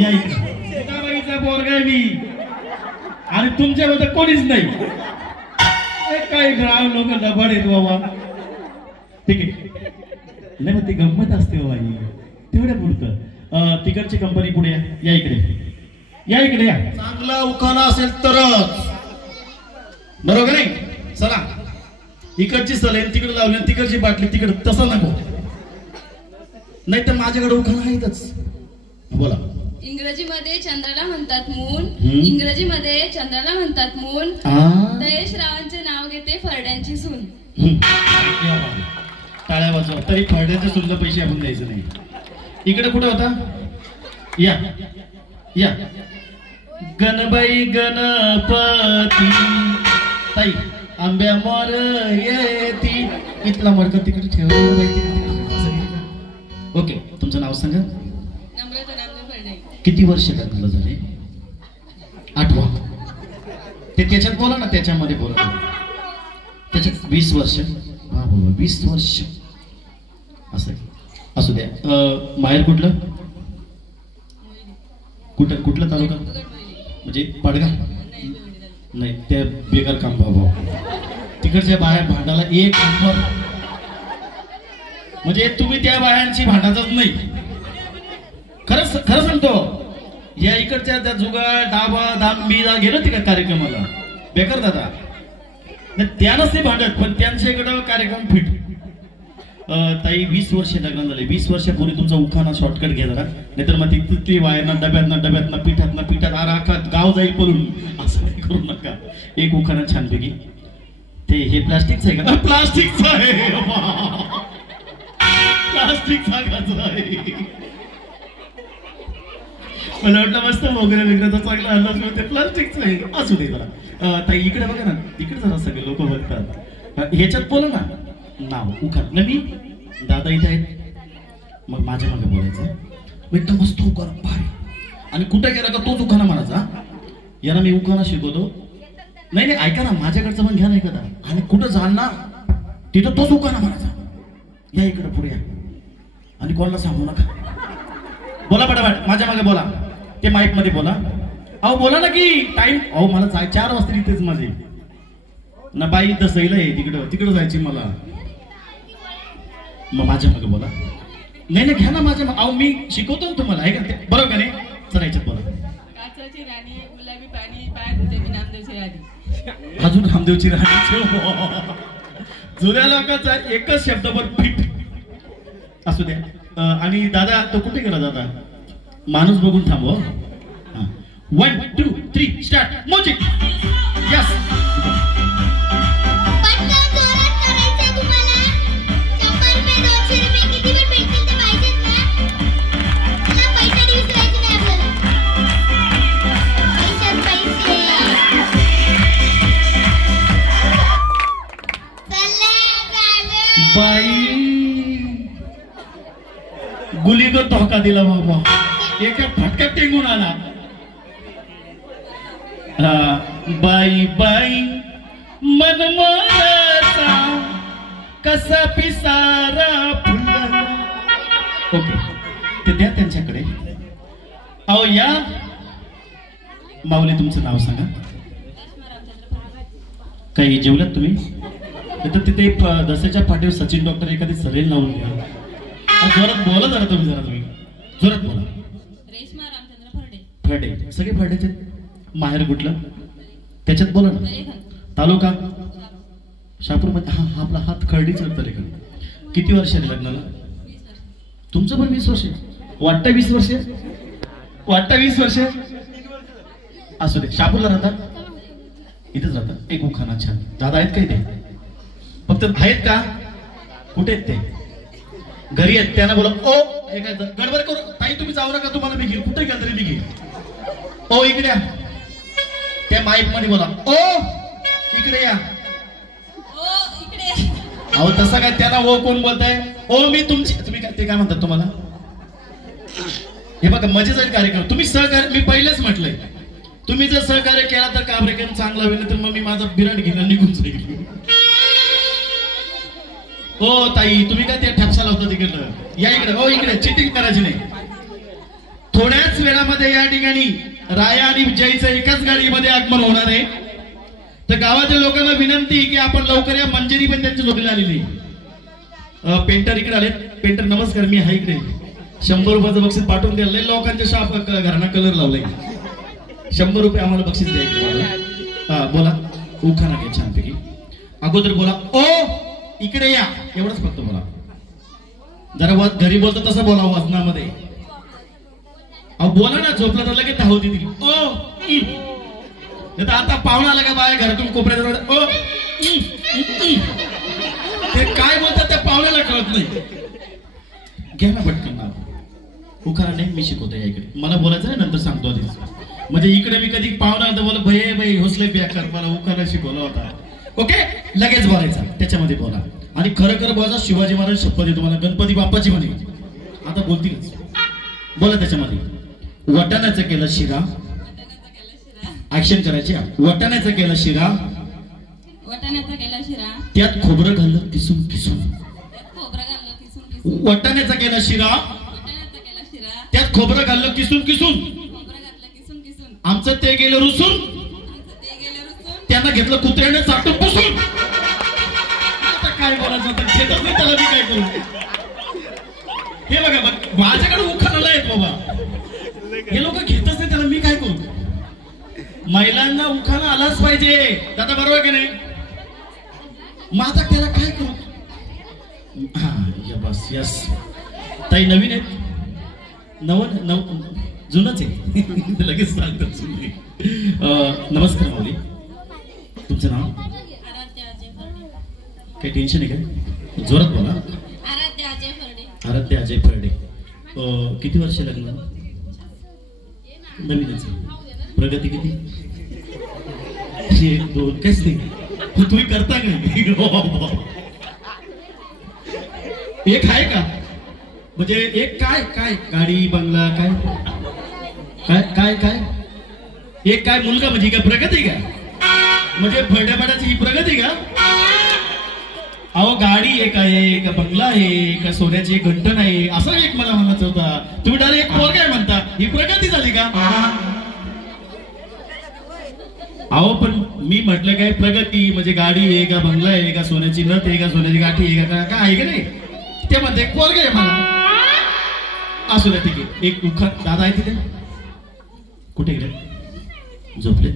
या इकडे सीताबाईचा पोरगा आहे मी आणि तुमच्यामध्ये कोणीच नाही. काही ग्राम लोक लबाड आहेत बाबा. ठीक आहे नाही मग ती गंमत असते बाबा तेवढ्या पुरतं. तिकडची कंपनी पुढे या इकडे या इकडे या. चांगला उखाणा असेल तरच बरोबर नाही. चला इकडची सलेन तिकडे लावली तिकडची बाटली तिकडे तसं नको नाही तर माझ्याकडे उखाणा आहेतच. बोला. इंग्रजीमध्ये चंद्राला म्हणतात मून. इंग्रजीमध्ये चंद्राला म्हणतात मून. दयेश रावांचे नाव घेते फरड्यांची सून. टाळ्या वाजवा. तरी फरड्याच्या सूनला पैसे आपण द्यायचं नाही. इकडे कुठे होता या या. गणबाई गणपती ताई आंब्या मोर येती. इथला मडकं तिकडे ठेव. ओके तुमचं नाव सांगा. किती वर्ष लग्नाला झाले. 8वा. ते त्याच्यात बोला ना त्याच्यामध्ये बोला. त्याच्यात 20 वर्ष. हा बाबा 20 वर्ष असं असू द्या. माहेर कुठलं कुठला तालुका म्हणजे पडगाव नाही त्या बेकार काम बाबा. तिकडच्या बाहेर भांडाला एक नंबर म्हणजे तुम्ही त्या बायांची भांडातच नाही. खरं सांगतो. या इकडच्या त्या जुगाड डाबा दांबी गेलं ते का कार्यक्रमाला बेकार दादा त्यानंच ते भांडत पण त्यांच्या इकडं कार्यक्रम फिट. ताई 20 वर्ष लग्न झाले. 20 वर्षापूर्वी तुमचा उखाणा शॉर्टकट घ्या जरा नाहीतर मग ती वायरनं डब्यातनं पिठात आराखात गाव जाईल पळून. असं काही करू नका. एक उखाणा छानपैकी. ते हे प्लास्टिकचं आहे का. प्लास्टिकचं आहे. प्लास्टिकचा गाजर आहे. मला वाटलं मस्त वगैरे चांगला आणलं ते प्लास्टिकचं आहे. असू दे जरा. ताई इकडे बघा ना तिकडे जरा सगळे लोक बघतात. ह्याच्यात बोला ना नाव उखाण. नवी दादा इथे आहेत मग माझ्या मागे बोलायचं. एकदम मस्त उखाणा भारी. आणि कुठे गेला का तोच उखाणा म्हणायचा. याला मी उखाणा शिकवतो. नाही ऐका ना माझ्याकडचं पण घ्या नाही का. आणि कुठं जाणार तिथं तोच उखाणा म्हणायचा. या इकडे पुढे या आणि कोणाला सांगू नका. बोला पटापट माझ्या मागे बोला. ते माईक मध्ये बोला. अहो बोला ना की टाइम. अहो मला 4 वाजता इथेच माझे ना बाई दसईला आहे तिकडं जायची मला. मग माझ्या मागे बोला. नाही घ्या ना माझ्या. अहो मी शिकवतो ना तुम्हाला आहे का ते बरोबर का नाही. चला याच्यात बोला. काचाची राणी गुलाबी पाणी पाय धुते मी नामदेवची राणी. अजून नामदेवची राणी. जुन्या लोकांचा एकच शब्दावर फिट असू द्या. आणि दादा तो कुठे गेला दादा. माणूस बघून थांबव. 1 2 3 स्टार्ट म्युझिक. यस बाई गुली को धोका दिला बाबा. एका फटक्यात टेंगून आला. बाई बाई मन मोराचा कसा पिसारा फुलला. ओके ते द्या त्यांच्याकडे. अहो या माऊली तुमचं नाव सांगा. काही जेवलात तुम्ही. तर तिथे दसऱ्याच्या पाठीवर सचिन डॉक्टर एखादी सरेल लावून घ्या. जोरात बोला जरा तुम्ही जोरात बोला. रेश्मा रामचंद्र फरडे. फरडे सगळे फरडेचे. माहेर कुठलं त्याच्यात बोला ना. तालुका शहापूर मध्ये. हा आपला हात खर्डीच का. किती वर्ष लग्नाला. तुमचं पण 20 वर्ष वाटतं. 20 वर्ष वाटतं. 20 वर्ष असू दे. शहापूरला राहतात इथेच राहतात. एक उखाणा छान. दादा आहेत का इथे फक्त आहेत का. कुठे आहेत ते. घरी आहेत त्यांना बोला. ओ हे काय गडबड करू ताई तुम्ही जाऊ नका. तुम्हाला मी घेईल कुठे गेल तरी मी घेईल. ओ इकडे या. त्या माईक मध्ये बोला. ओ इकडे या. अहो तसं काय त्याला ओ कोण बोलताय. ओ मी तुम्ही काय ते काय म्हणतात तुम्हाला. हे बघा मजेचा कार्यक्रम. तुम्ही सहकार्य मी पहिलेच म्हटलंय. तुम्ही जर सहकार्य केला तर कार्यक्रम चांगला होईल. तर मग मी माझा बिराट घेणं निघून जाईल. हो ताई तुम्ही काय त्या ठपसा लावता तिकडलं. या इकडे. हो इकडे चिटिंग करायची नाही. थोड्याच वेळामध्ये या ठिकाणी राया आणि जयचं एकाच गाडीमध्ये आगमन होणार आहे. तर गावातील लोकांना विनंती की आपण लवकर या. मंजिरी पण त्यांच्या जोडीला आलेली. पेंटर इकडे आले. पेंटर नमस्कार, मी हा इकडे. 100 रुपयाचं बक्षीस पाठवून द्यायला. लोकांच्या शाप घरांना कलर लावलाय. 100 रुपये आम्हाला बक्षीस द्यायचे. हा बोला. उखाणा घ्या छानपैकी. अगोदर बोला ओ इकडे या, एवढंच फक्त बोला. जरा घरी बोलतो तसं बोला वजनामध्ये. अहो बोला ना, झोपला तर लगेच धाव देतील. ओ आता पाहुणा आला का बाय घरातून कोपऱ्यात ओ ते काय बोलतात त्या पाहुण्याला कळत नाही. घ्या ना पटकन नाव. उखाणा नाही मी शिकवतो या इकडे. मला बोलायचं आहे नंतर सांगतो आधीच. म्हणजे इकडे मी कधी पाहुणा तर बोला भये बाई हौसले बेकार, मला उखाणा शिकवला होता. ओके लगेच बोलायचा त्याच्यामध्ये बोला. आणि खरं खरं बोला. शिवाजी महाराज शपथ देतो मला, गणपती बाप्पाची म्हणे. आता बोलतीलच. बोला त्याच्यामध्ये. वटाण्याचं केलं शिरा. ऍक्शन करायची. वटाण्याचं केलं शिरा. वाटाण्याचा केला शिरा. त्यात खोबरं घाललं किसून किसून. खोबरं घाललं किसून किसून. वटाण्याचा केला शिरा. वाटाण्याचा केला शिरा. त्यात खोबरं घाललं किसून किसून. खोबरं घातलं किसून किसून. आमचं ते गेलं रुसून. आमचं ते गेलं रुसून. त्यांना घेतलं कुत्र्याने चाटून पुसून. आता काय बोलायचं तर घेतच नाही त्याला, मी काय करू. हे बघा माझ्याकडे उखाणाला आहेत बाबा. हे लोक घेतच नाही त्याला, मी काय करू. महिलांना उखाणा आलाच पाहिजे दादा, बरोबर की नाही. माझा त्याला काय करू. हा या बस यस. ताई नवीन आहेत. जुनच आहे. लगेच सांगतात. नमस्कार मुली, तुमचं नाव. काही टेन्शन आहे का. जोरात बोला. आराध्या अजय फरडे. किती वर्ष लग्न. नवीनच. प्रगती किती. 1 2 काहीच नाही. तुम्ही करता का. एक आहे का म्हणजे एक काय काय गाडी बंगला काय काय काय काय एक काय मुलगा म्हणजे काय प्रगती का. म्हणजे फड्यापाड्याची ही प्रगती का. अहो गाडी एक आहे का बंगला आहे का सोन्याची एक घंटण आहे असं एक मला म्हणायचं होता. तुम्ही डायरेक्ट एक पोर काय म्हणता, ही प्रगती झाली का. अहो पण मी म्हटलं काय प्रगती म्हणजे गाडी आहे का बंगला आहे का सोन्याची नथ आहे का सोन्याची गाठी आहे का काय आहे का नाही. ते म्हणते एक पोरग आहे मला. असू द्या ठीक आहे. एक उखाण. दादा आहे तिथे कुठे गेले. झोपले.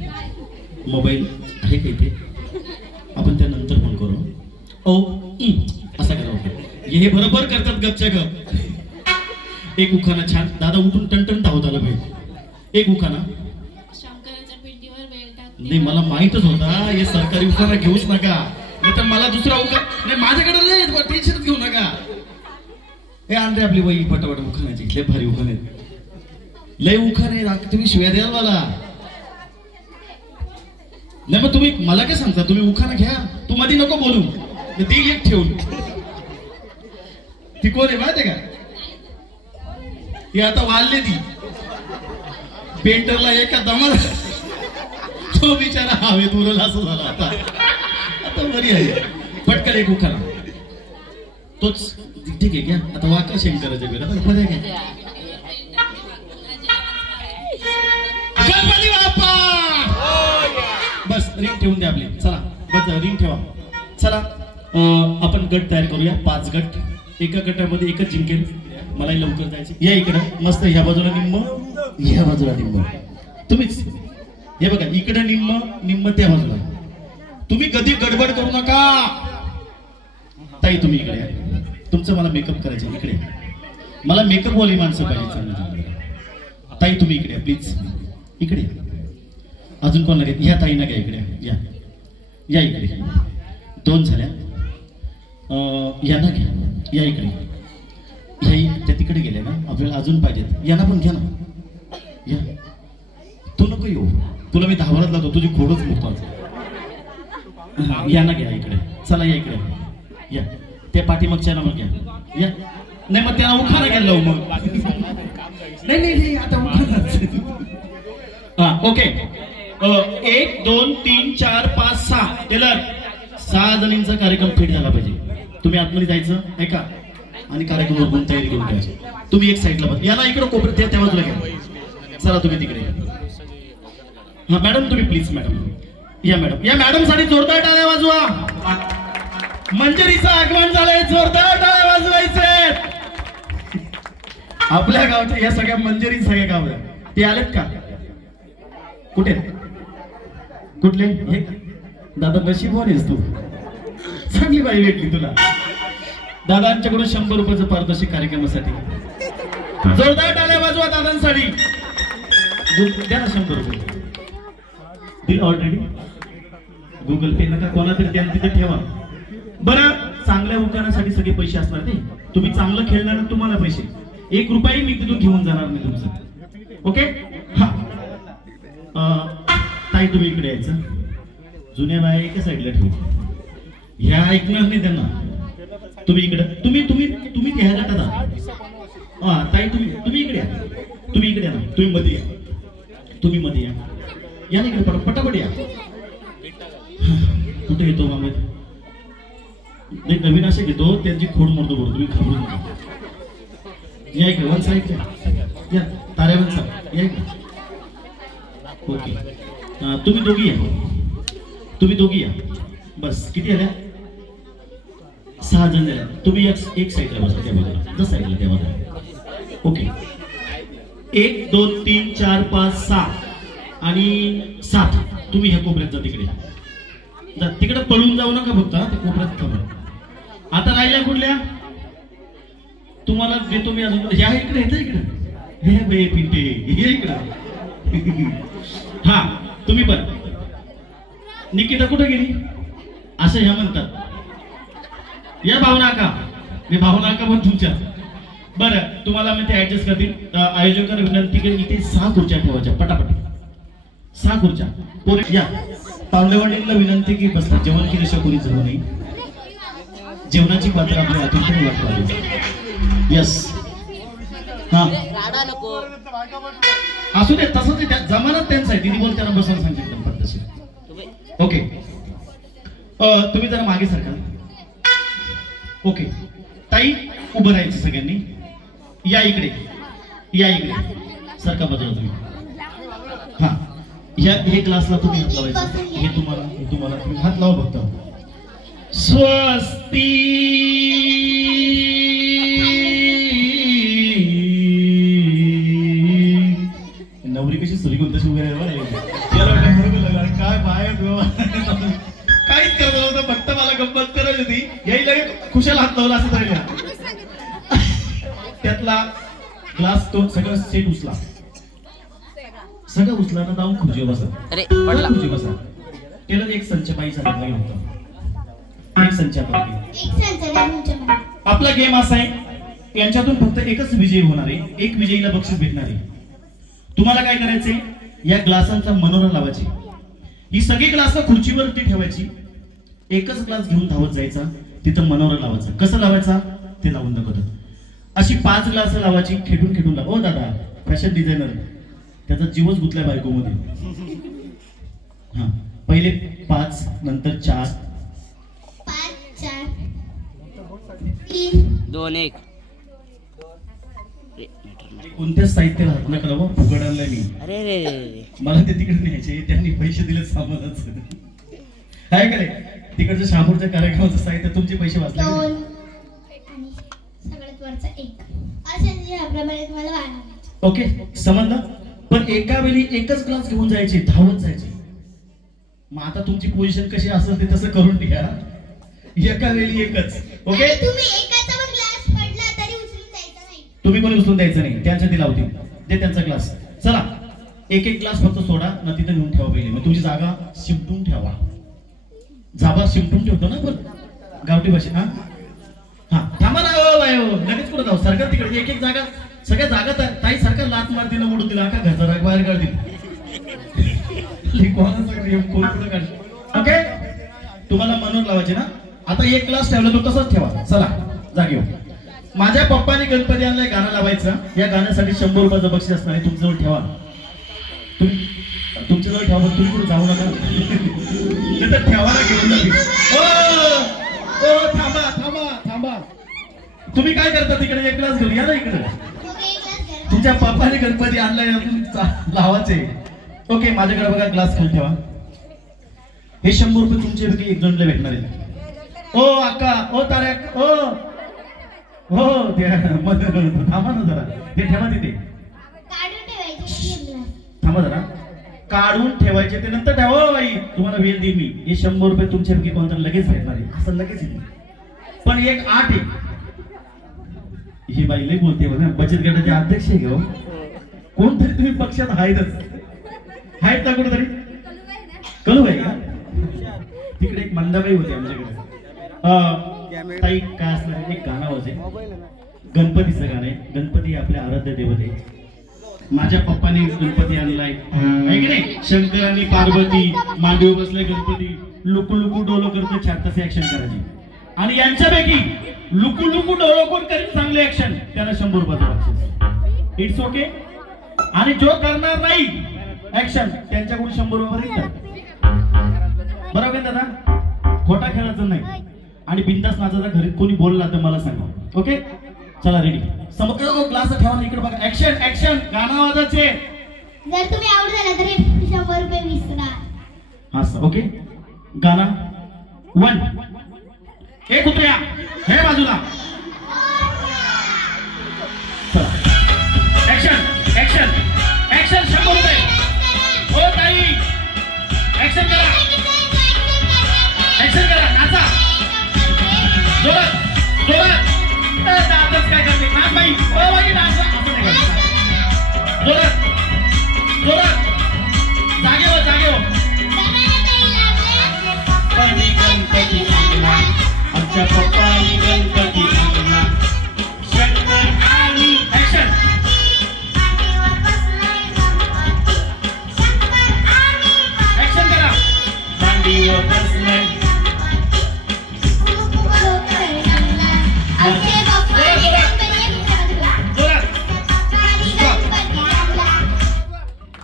मोबाईल आहे का इथे. आपण त्यानंतर फोन करू. ओ असा करा. हे बरोबर करतात गपच्या गप. एक उखाणा छान. दादा उठून टणटण धावत आलं पाहिजे. एक उखाणा. नाही मला माहितच होता हे सरकारी उखाणा घेऊच नका, नाही तर मला दुसरा उखाणा नाही माझ्याकडे नाही. टेन्शनच घेऊ नका. हे आणते आपली बाई पटापट उखाण्याची. लय भारी उखाणे, लय उखाणे. तुम्ही शिव्या द्याल मला. नाही मग तुम्ही मला काय सांगता. तुम्ही उखाणा घ्या. तू मध्ये नको बोलू. ती एक ठेवून. ती कोण आहे माहिती आहे का. ती आता वाढले. ती पेंटरला एका दमाला तो बिचारा हवेत उरला असं झाला. आता बरी आहे. पटकन एक उखाणा. तोच ठीक आहे घ्या. आता वाका शंकराच्या बेला मध्ये घ्या. गणपती बाप्पा. बस रिंग ठेवून द्या आपली. चला बस रिंग ठेवा. चला आपण गट तयार करूया. 5 गट. एका गटामध्ये एकच जिंकेल. मलाही लवकर जायचं. या इकडं मस्त. ह्या बाजूला निम्म ह्या बाजूला निम्म. तुम्हीच हे बघा इकडे निम्म निम्म त्या बाजूला. तुम्ही कधी गडबड करू नका. ताई तुम्ही इकडे या. तुमचं मला मेकअप करायचं. इकडे मला मेकअप वाली माणसं पाहिजे. ताई तुम्ही इकडे प्लीज. इकडे अजून कोण लागेल. ह्या ताईना घ्या इकडे. या या इकडे. 2 झाल्या. यांना घ्या. या इकडे. ह्या त्या तिकडे गेल्या ना. आपल्याला अजून पाहिजेत. यांना पण घ्या ना. या तू नको येऊ. तुला मी 10 वरात लावतो. तुझी खोडच महत्वाचं. यांना घ्या इकडे. चला या इकडे. या त्या पाठीमागच्या मग घ्या. या नाही मग त्यांना उखाणा घ्यायला लावू मग. नाही नाही आता उखाणा. हा ओके. 1 2 3 4 5 6 टेलर 6 जणींचा कार्यक्रम फिट झाला पाहिजे. तुम्ही आतमध्ये जायचं. ऐका आणि कार्यक्रम करून तयारी करून घ्यायची. तुम्ही एक साईडला बस, याला इकडे कोपऱ्यात त्या बाजूला घ्या. चला तुम्ही तिकडे हा मॅडम, तुम्ही प्लीज मॅडम या. मॅडम या, मॅडम साठी जोरदार टाळ्या वाजवा. मंजरीचं आगमन झालंय, जोरदार टाळ्या वाजवायचे. आपल्या गावच्या या सगळ्या मंजरी सगळ्या गावल्या ते आलेत का? कुठे कुठले? हे दादा नशीबवान आहेस तू, चांगली बाई भेटली तुला. दादांच्याकडून 100 रुपयाचं पारितोषिक कार्यक्रमासाठी. जोरदार टाळ्या वाजवा दादांसाठी. द्या ना 100 रुपये. बिल ऑलरेडी गुगल पे नका कोणा तरी द्या, तिथे ठेवा. बरं, चांगल्या उखाण्यासाठी सगळे पैसे असणार ते. तुम्ही चांगलं खेळणार तुम्हाला पैसे. 1 रुपयाही मी तिथून घेऊन जाणार नाही तुमचं. ओके हा. ताई तुम्ही इकडे यायचं. जुन्या बाया एका साईडला ठेवू, ह्या ऐकणार नाही त्यांना. तुम्ही इकडे, तुम्ही तुम्ही तुम्ही घ्यायला दादा. हा ताई तुम्ही इकडे या. तुम्ही इकडे या ना, तुम्ही मध्ये या. तुम्ही मध्ये या. या ना इकडे पटापट या. कुठे येतो मामे? नवीन असे घेतो त्यांची खोड मोडतो बरोबर. तुम्ही घाबरू नका. या इकडे वन साईड या. ताऱ्या वन साईड या इकडे. ओके तुम्ही दोघी या. तुम्ही दोघी या. बस किती आल्या? 6 जण झाल्या. तुम्ही एक साईडला बसा त्या बाजूला. जस साईडला त्या बाजूला. ओके 1 2 3 4 5 6 आणि 7. तुम्ही ह्या कोपऱ्यात जा. तिकडे तिकडे पळून जाऊ नका फक्त. त्या कोपऱ्यात थांबा. आता राहिल्या कुठल्या? तुम्हाला देतो मी अजून. ह्या इकडे येतं इकडे. हे बे पिंटे हे इकडे. हा तुम्ही पण. निकिता कुठे गेली? असं ह्या म्हणतात. या भावना का? मी भावना का पण तुमच्या. बरं तुम्हाला मी ते ऍडजस्ट करतील. आयोजकांना विनंती करेन इथे 6 खुर्च्या ठेवायच्या पटापट. 6 खुर्च्या. पोरे या. पावलेवाडीला विनंती की बसला. जेवण केल्याशिवाय कोणी जाऊ नये. जेवणाची पात्र आपल्या अतिशय वाटली. यस हा असू दे तसंच जमानत त्यांचा आहे. दिदी बोल त्यांना बसून सांगितलं पद्धतशीर. ओके तुम्ही जरा मागे सरका. ओके ताई उभं राहायचं सगळ्यांनी. या इकडे या इकडे सरका बाजूला तुम्ही. हा हे क्लासला तुम्ही हात लावायचं. हे तुम्हाला तुम्ही हात लावा फक्त. स्वस्ती नवरी कशी सुरी कोणत्याशी वगैरे काय बाहेर काहीच करत नव्हतं. फक्त मला गंमत करत होती. याही लगेच खुशाल हात लावला असं तरी. त्यातला ग्लास तो सगळं सेट उचला. सगळं उचला ना जाऊन खुर्ची बसा. खुर्ची बसा. केलं एक संच बाई सांगितलं होतं. एक संच. आपला गेम असा आहे यांच्यातून फक्त एकच विजयी होणार आहे. एक विजयीला बक्षीस भेटणार आहे. तुम्हाला काय करायचंय? या ग्लासांचा मनोरा लावायची. ही सगळी ग्लास खुर्चीवरती ठेवायची. एकच ग्लास घेऊन धावत जायचा. तिथं मनोरा लावायचा. कसं लावायचा ते लावून दाखवतात. अशी 5 ग्लास लावायची. खेटून खेटून लावा. ओ दादा फॅशन डिझायनर त्याचा जीवच गुतलाय बायकोमध्ये. हा पहिले 5 नंतर 4 5 4 3 2 1. कोणत्याच साहित्याला हात नका लावा. फुकट आणलाय मी. अरे रे मला ते तिकडे न्यायचे. त्यांनी पैसे दिले सामानाच. काय करे तिकडच्या शहापूरच्या कार्यक्रमाचं साहित्य तुमचे पैसे वाचले. 2 आणि सगळ्यात वरचा 1 असे याप्रमाणे तुम्हाला वाढवायचे. ओके समजलं. पण एका वेळी एकच ग्लास घेऊन जायचे. धावत जायचे. मग आता तुमची पोझिशन कशी असेल ते तसं करून घ्या. एका वेळी एकच. ओके तुम्ही एकाचा पण ग्लास पडला तरी उचलून द्यायचा नाही. तुम्ही कोणी उचलून द्यायचं नाही. त्यांच्या ते लावतील. ते त्यांचा ग्लास. चला एक ग्लास फक्त सोडा ना तिथं घेऊन ठेवा. पहिले मग तुमची जागा शिमटून ठेवा. जागा शिमटून ठेवतो ना पण गावठी भाषेत. हा हा थांबा ना. लगेच कुठं जाऊ. सरकार तिकडे एक जागा सगळ्या जागा ताई सरकार लात मारते ना मोडून दिला. का घरचा राग बाहेर काढतील. ओके तुम्हाला मनोर लावायचे ना. आता एक ग्लास ठेवला तो तसंच ठेवा. चला जागे. माझ्या पप्पाने गणपती आणलाय गाणं लावायचं. या गाण्यासाठी 100 रुपयाचं बक्षीस असणार आहे. तुमच्याजवळ ठेवा. तुमच्याजवळ ठेवा. तुम्ही कुठे जाऊ नका. नंतर ठेवायला घेऊन जातील. थांबा थांबा थांबा. तुम्ही काय करता तिकडे? एक ग्लास घेऊन या ना इकडे. तुमच्या पप्पाने गणपती आणलाय लावायचे. ओके, माझ्याकडे बघा, ग्लास खाली ठेवा. हे 100 रुपये तुमच्यापैकी एक जणला भेटणार आहे. ओ अक्का, ओ तारे, ओ हो थांबा ना जरा, ते ठेवा तिथे. थांबा जरा, काढून ठेवायचे ते नंतर ठेवा. बाई तुम्हाला वेळ देईन मी. हे 100 रुपये तुमच्यापैकी कोणतरी लगेच भेटणार आहे, असं लगेच येईल. पण एक 8 आहे. ही बाई लई बोलते बघा, बचत गटाचे अध्यक्ष आहे घेऊ. कोणतरी तुम्ही पक्षात आहेत का कुठेतरी? कळू आहे का? तिकडे एक मंदाबाई होती आमच्याकडे. ताई काय असणार, एक गाणं वाजते, गणपतीचं गाणं आहे. गणपती आपल्या आराध्य देवते. माझ्या पप्पाने गणपती आणलाय आहे की नाही. शंकर आणि पार्वती मांडीवर बसले गणपती, लुकू लुकू डोलो करतो, छान तसे ऍक्शन करायची. आणि यांच्यापैकी लुकू लुकू डोलो कोण करेल चांगले ऍक्शन, त्याला 100 रुपयाचं बक्षीस. It's okay. आणि जो करणार नाही ऍक्शन त्यांच्याकडून 100 रुपये रिटर्न. बरोबर आहे दादा? खोटा खेळायचं नाही आणि बिंदास नाचायचा. घरी कोणी बोलला तर मला सांगा. ओके, चला रेडी. समोर ग्लास ठेवा ना, इकडे बघा. ऍक्शन ऍक्शन, गाणं वाजायचे. जर तुम्ही आउट झाला तर 100 रुपये विसरा. हा सर, ओके. गाणं 1. एक उतरूया हे बाजूला. चला ऍक्शन ऍक्शन ऍक्शन. 100 रुपये. हो ताई, ऍक्शन करा, ऍक्शन करा, नाचा जोरात जोरात. नाचच काय करते, नाच बाई. ओ बाई नाच, असं नाही करायचं. जोरात जोरात, जागेवर जागेवर. पप्पानी गणपती आणला, आमच्या पप्पानी गणपती आणला. शंकर आणि ऍक्शन. ऍक्शन करा. मांडीवर बसलाय.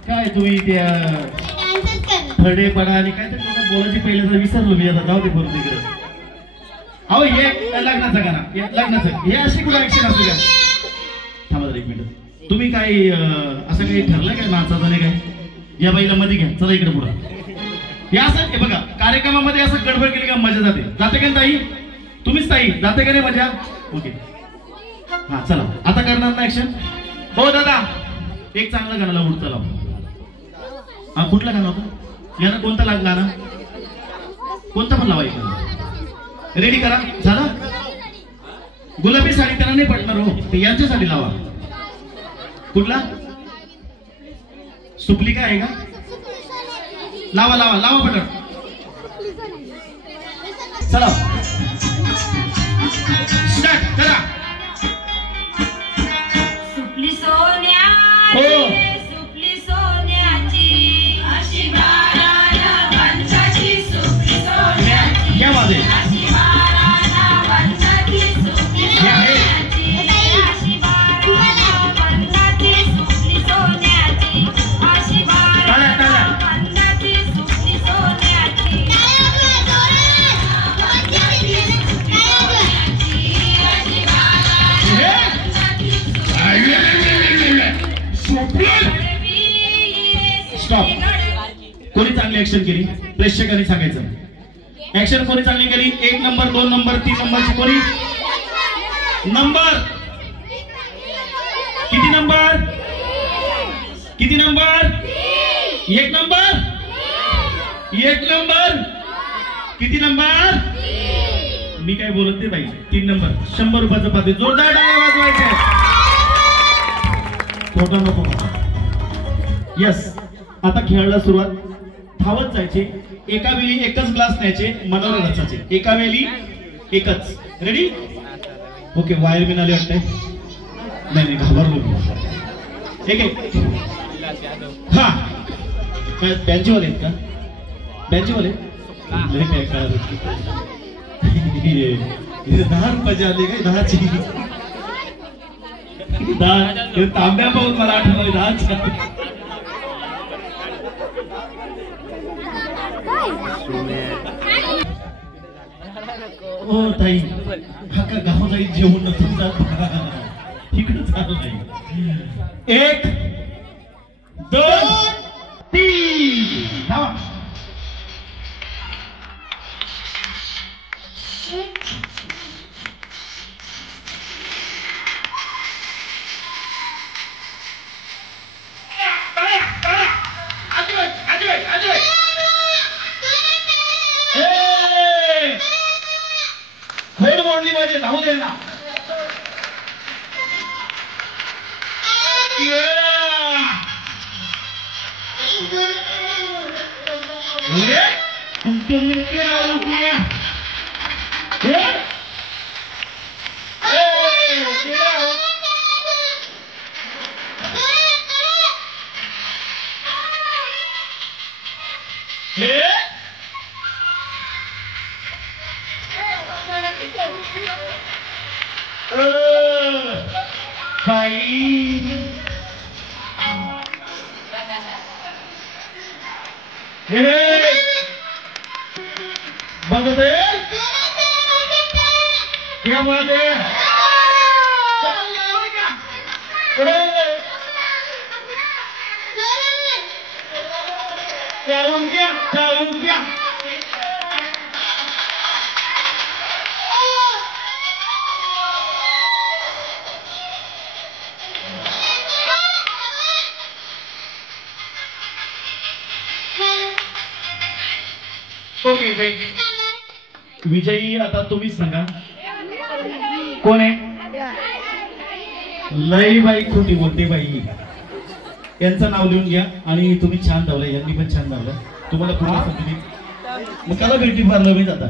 काय तुम्ही त्या थर्डेपणा आणि काय तर बोलायची पहिले तर विसरलो मी. आता जाऊ दे बरोबर तिकडे. अहो हे लग्नाचं गाणं, लग्नाचं हे अशी कुठं ऍक्शन असते का? थांबा जरा 1 मिनिट. तुम्ही काय असं काही ठरलं काय नाचाचं नाही काय? या बाईला मध्ये घ्या, चला इकडे पुढं. हे असं हे बघा, कार्यक्रमामध्ये असं गडबड केली का मजा जाते. जाते का ताई? तुम्हीच ताई, जाते का नाही मजा? ओके, हा चला आता करणार ना ऍक्शन. हो दादा, एक चांगलं गाणं लावून चला. हा कुठलं गाणं होतं? यानं कोणतं गाणं? कोणतं पण लावायचं. रेडी करा. झालं? गुलाबी साडी त्यांना नाही पडणार हो, ते यांच्यासाठी लावा. कुठला? सुपली काय आहे का? लावा लावा लावा पटकन. चला स्टार्ट करा. सुपली सोन्याची, हो. सुपली सोन्याची, अशी बाराला वंशाची सुपली सोन्याची. क्या बात है? अशी बाराला वंशाची सुपली सोन्याची, अशी बाराला वंशाची सुपली सोन्याची, अशी बाराला वंशाची सुपली सोन्याची. स्टॉप. कोणी चांगली ऍक्शन केली प्रेक्षकांनी सांगायचं. ऍक्शन कोणी चांगली केली? 1 नंबर, 2 नंबर, 3 नंबरची कोणी? नंबर किती? नंबर किती? Number 1 number. 1 नंबर किती? नंबर मी काय बोलत नाही बाई. 3 नंबर 100 रुपयाचं पाते. जोरदार टाळ्या वाजवायचे. खोटा नको. यस, आता खेळायला सुरुवात. धावत जायचे, एका वेळी एकच ग्लास न्यायचे, मनाला रचायचे. एका वेळी एकच. रेडी? ओके. वायरमॅन आले वाटतंय. नाही घाबरलो मी. एक एक. हा काय बँचीवाले आहेत का? बँचीवाले लय काय कळत. 10 रुपयाची आली काय? 10ची 10 तांब्या पाहून मला आठवलं 10ची. ओ ताई हा का गावाला जेवण नसून जात इकडे चाललंय 1 2 3 धावा. खोड मोडली माझे धावू दे ना. बघते क्या बात है चालून क्या ओके विजयी आता तुम्हीच सांगा कोण आहे. लई बाई खोटी बोलते बाई. यांचं नाव लिहून घ्या आणि तुम्ही छान धावलं, यांनी पण छान धावलं. तुम्हाला कुठला संधी मग काला ब्युटी पार्लर मी जाता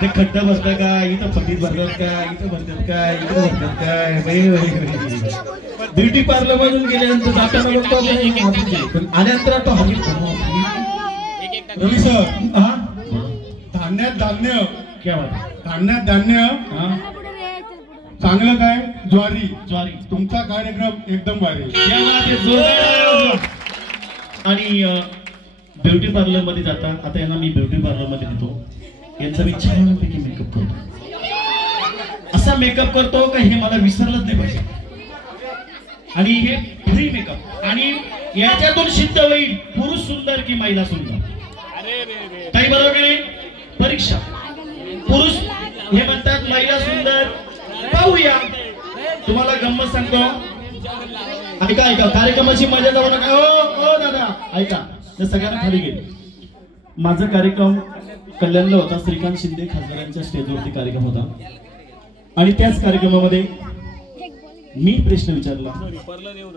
ते खड्डा भरतं का इथं फटीत भरतात का इथं भरतात का इथं भरतात काय ब्युटी पार्लर मधून गेल्यानंतर जाताना पण आल्यानंतर तो हवी रवी सर धान्यात धान्य क्या बात धान्यात धान्य चांगलं काय ज्वारी ज्वारी तुमचा कार्यक्रम एकदम भारी. क्या बात आहे जोरदार. आणि ब्युटी पार्लर मध्ये जाता आता यांना मी ब्युटी पार्लर मध्ये देतो. यांचा मी छानपैकी मेकअप करतो. असा मेकअप करतो का हे मला विसरलंच नाही पाहिजे. आणि हे फ्री मेकअप आणि याच्यातून सिद्ध होईल पुरुष सुंदर की महिला सुंदर. काही बरोबर की नाही. परीक्षा पुरुष हे म्हणतात महिला सुंदर. पाहूया तुम्हाला गंमत सांगतो. ऐका ऐका कार्यक्रमाची मजा जाऊ नका. ओ दादा ऐका सगळ्यांना खाली गेले. माझा कार्यक्रम कल्याणला होता. श्रीकांत शिंदे खासदारांच्या स्टेजवरती कार्यक्रम होता आणि त्याच कार्यक्रमामध्ये मी प्रश्न विचारला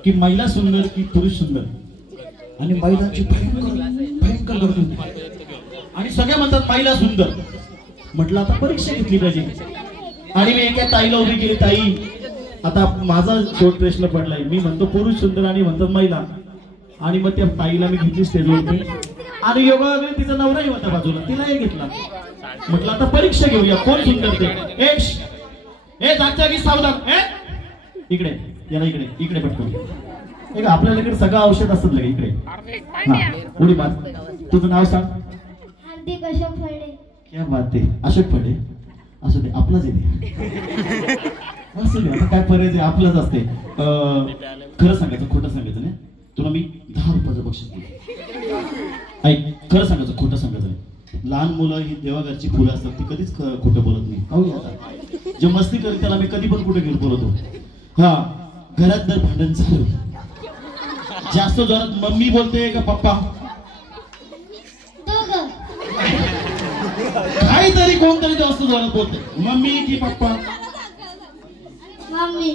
की महिला सुंदर की पुरुष सुंदर आणि महिलांची भयंकर गर्दी होती आणि सगळ्या म्हणतात महिला सुंदर. म्हटलं आता परीक्षा घेतली पाहिजे आणि मी एका ताईला उभी केली. ताई आता माझा शेवट प्रश्न पडलाय. मी म्हणतो पुरुष सुंदर आणि म्हणतात महिला आणि मग त्या ताईला मी घेतली स्टेजवरती आणि योगायोगाने तिचा नवराही होता बाजूला तिलाही घेतला. म्हटलं आता परीक्षा घेऊया कोण सुंदर ते. जागच्या सावधान इकडे याला इकडे इकडे पटकन. आपल्याला इकडे सगळं औषध असत लगे इकडे. हा उडी मार. तुझं नाव सांग. हार्दिक अशोक फळे. क्या बात आहे. अशोक फळे असू दे आपलाच येते. असू दे आता काय पर्याय आहे आपलंच असते. खरं सांगायचं खोटं सांगायचं नाही. तुला मी 10 रुपयाचं बक्षीस दिलं. ऐक खरं सांगायचं खोटं सांगायचं नाही. लहान मुलं ही देवाघरची फुलं असतात ती कधीच खोटं बोलत नाही. आता जे मस्ती करत त्याला मी कधी पण कुठे घेऊन बोलतो. हा घरात जर भांडण झालं जास्त जोरात मम्मी बोलते का पप्पा काहीतरी कोणतरी जास्त जोरात बोलते. मम्मी की पप्पा मम्मी.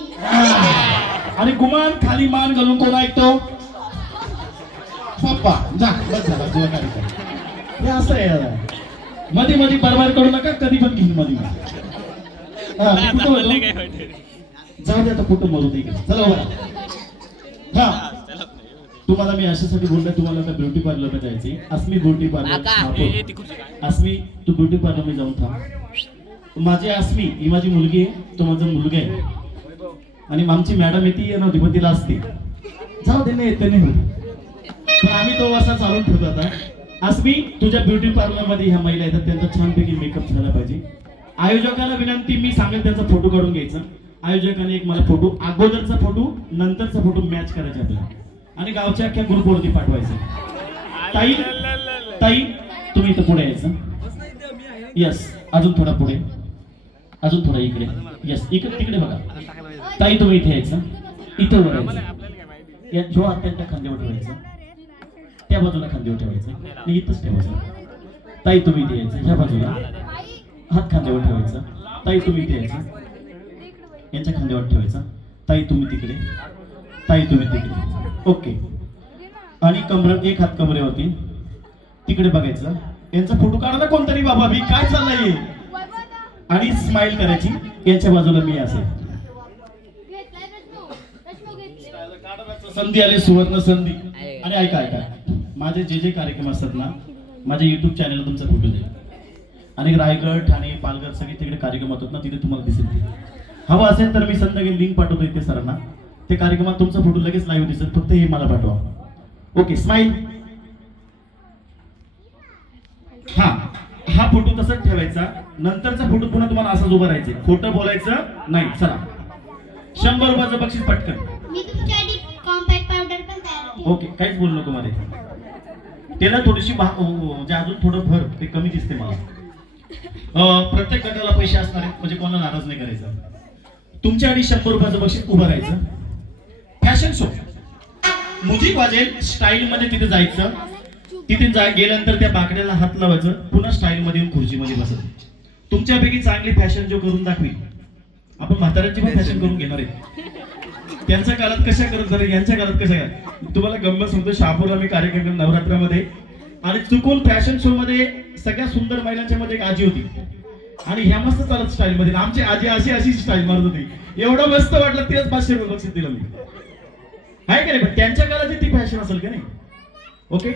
आणि गुमान खाली मान घालून कोण ऐकतो पप्पा. जा बस झाला तुझा कार्यक्रम. हे असं आहे मध्ये मध्ये बरबार करू नका कधी पण घेऊन मध्ये. जाऊ दे आता कुठं मरू दे. चला बघा. हा तुम्हाला मी अशासाठी बोललो तुम्हाला आता ब्युटी पार्लरला जायचे. अस्मी ब्युटी पार्लर अस्मी तू ब्युटी पार्लरमध्ये जाऊन थांब. माझी अस्मी ही माझी मुलगी आहे तो माझा मुलगा आहे आणि आमची मॅडम येते नव्हती पण तिला असते. जाऊ दे नाही येते नाही पण आम्ही तो असा चालून ठेवतो. आता अस्मी तुझ्या ब्युटी पार्लर मध्ये ह्या महिला येतात त्यांचा छानपैकी मेकअप झाला पाहिजे आयोजकांना विनंती, मी सांगेल त्यांचा फोटो काढून घ्यायचा. आयोजकांनी एक मला फोटो, अगोदरचा फोटो नंतरचा फोटो मॅच करायचा आपल्याला आणि गावच्या अख्ख्या ग्रुपवरती पाठवायचं. ताई ताई तुम्ही इथं पुढे यायचं. यस, अजून थोडा पुढे, अजून थोडा इकडे. यस, इकडे तिकडे बघा. ताई तुम्ही इथे यायचं, इथं वर यायचं. या जो हात त्या खांद्यावर ठेवायचं, त्या बाजूला खांद्यावर ठेवायचं आणि इथंच ठेवायचं. ताई तुम्ही इथे यायचं, ह्या बाजूला हात खांद्यावर ठेवायचा. ताई तुम्ही इथे यायचं, यांच्या खांद्यावर ठेवायचा. ताई तुम्ही तिकडे, ताई तुम्ही तिकडे. ओके. आणि कमर, एक हात कमरेवरती तिकडे बघायचं. यांचा फोटो काढा ना कोणतरी बाबा, मी काय चाललंय. आणि स्माइल करायची. यांच्या बाजूला मी असेल. संधी आली, सुवर्ण संधी. आणि ऐका ऐका, माझे जे कार्यक्रम असतात ना, माझ्या युट्यूब चॅनलला तुमचा फोटो जाईल. आणि रायगड, ठाणे, पालघर सगळे तिकडे कार्यक्रम होतात ना, तिथे तुम्हाला दिसेल. हवं असेल तर मी संध्याकाळी लिंक पाठवतो इथे सरांना. ते कार्यक्रमात तुमचा फोटो लगेच लाईव्ह दिसेल. फक्त हे मला पाठवा. Okay, smile. हा फोटो तसंच ठेवायचा. नंतरचा फोटो पुन्हा तुम्हाला असंच उभं राहायचं. खोटं बोलायचं नाही. चला, 100 रुपयाचं बक्षीस पटकन. मी तुमच्यासाठी कॉम्पॅक्ट पावडर पण तयार केली. ओके, काहीच बोलू नको मध्ये. त्याला थोडीशी म्हणजे अजून थोडं भर, ते कमी दिसते मला. प्रत्येक गटाला पैसे असणार आहेत, म्हणजे कोणाला नाराज नाही करायचं. तुमच्यासाठी 100 रुपयाचं बक्षीस उभं राहायचं. फॅशन शो, म्युझिक वाजेल, स्टाईल मध्ये तिथे जायचं. तिथे गेल्यानंतर त्या बाकड्याला हात लावायचं. पुन्हा स्टाईल मध्ये येऊन खुर्चीमध्ये बसायचं. तुमच्यापैकी चांगली फॅशन जो करून दाखवी. आपण म्हाताऱ्यांची पण फॅशन करून घेणार आहे. त्यांच्या काळात कशा करत झाले, यांच्या काळात कशा करत. तुम्हाला गंमत सांगतो, शहापूरला मी कार्यक्रम नवरात्रामध्ये, आणि चुकून फॅशन शो मध्ये सगळ्या सुंदर महिलांच्या मध्ये एक आजी होती. आणि ह्या मस्त चालत स्टाईल मध्ये, आमची आजी अशी अशी स्टाईल मारत होती. एवढं मस्त वाटलं, तिलाच 500 रुपये बक्षीस दिलं मी. आहे का नाही. पण त्यांच्या काळाची ती फॅशन असेल का नाही. ओके,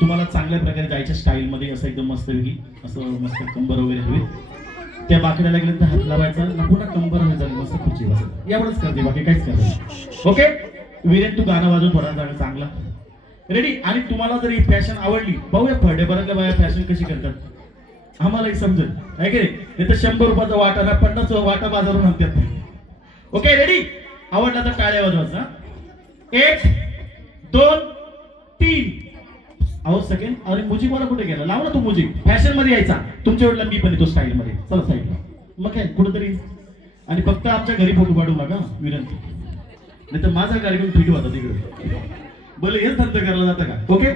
तुम्हाला चांगल्या प्रकारे जायच्या स्टाईल मध्ये, असं एकदम मस्त वेगळी, असं मस्त कंबर वगैरे हवी. त्या बाकड्याला गेल्यानंतर हात लावायचा, पुन्हा कंबर व्हायचा, मस्त खुर्ची बसायचं. एवढंच करते, बाकी काहीच करते. ओके वीरेन, तू गाणं वाजव थोडा जागा चांगला. रेडी. आणि तुम्हाला जर ही फॅशन आवडली, पाहूया फळडेबरातल्या बाया फॅशन कशी करतात, आम्हालाही समजेल. आहे की नाही. तर 100 रुपयाचा वाटा ना 50 वाटा बाजारून आणतात. Okay, ready. आवडला तर टाळ्या वाजवायचा. 1 2 3. अहो सेकंड, अरे म्युझिक मला कुठे गेला, लाव ना तू म्युझिक. फॅशन मध्ये यायचा. तुमच्या वेळेला मी पण येतो स्टाईल मध्ये. चला साईडला. मग काय कुठेतरी. आणि फक्त आमच्या घरी फोटो पाठवू नका, विनंती. नाही तर माझा कार्यक्रम फिट होता तिकडे. बोले हेच धंदा करायला जाता का. ओके,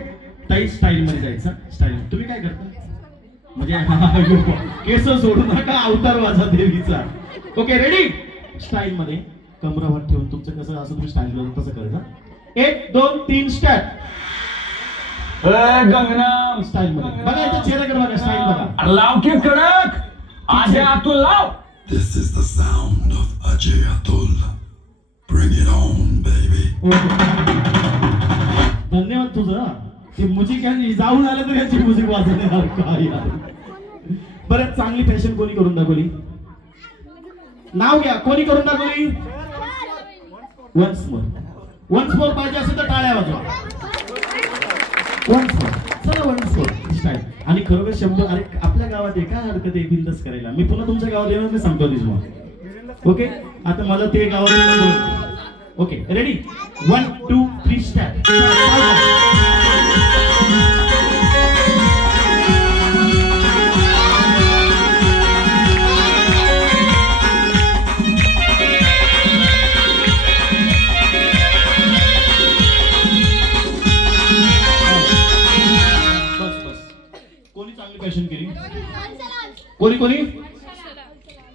ताई स्टाईल मध्ये जायचा. स्टाईल तुम्ही काय करता, म्हणजे केस सोडू नका, अवतार वाजा देवीचा. Okay, ready. स्टाईल मध्ये कमरावर ठेवून तुमचं कसं असं तुम्ही स्टाईल मध्ये तसं करायचं. 1 2 3 स्टार्ट. गंगना स्टाईल मध्ये बघा, इथं चेहऱ्याकडे बघा, स्टाईल बघा. लाव की कडक अजय अतुल लाव. This is the sound of Ajay Atul. Bring it on, baby. धन्यवाद तुझं. ते म्युझिक जाऊन आलं तर याची म्युझिक वाजवणार काय यार. बरं, चांगली फॅशन कोणी करून दाखवली, नाव घ्या. कोणी करून दाखवली. वन्स मोर पाहिजे असेल तर टाळ्या वाजवा. Once more. चला वन्स मोर स्टाईल. आणि खरोखर 100. अरे आपल्या गावात आहे, काय हरकत आहे बिंदस करायला. मी पुन्हा तुमच्या गावात येणार, मी सांगतो तुम्हाला. ओके, आता मला ते गावात. Okay, ready. 1 2 3 स्टार्ट. फॅशन केली कोणी कोणी.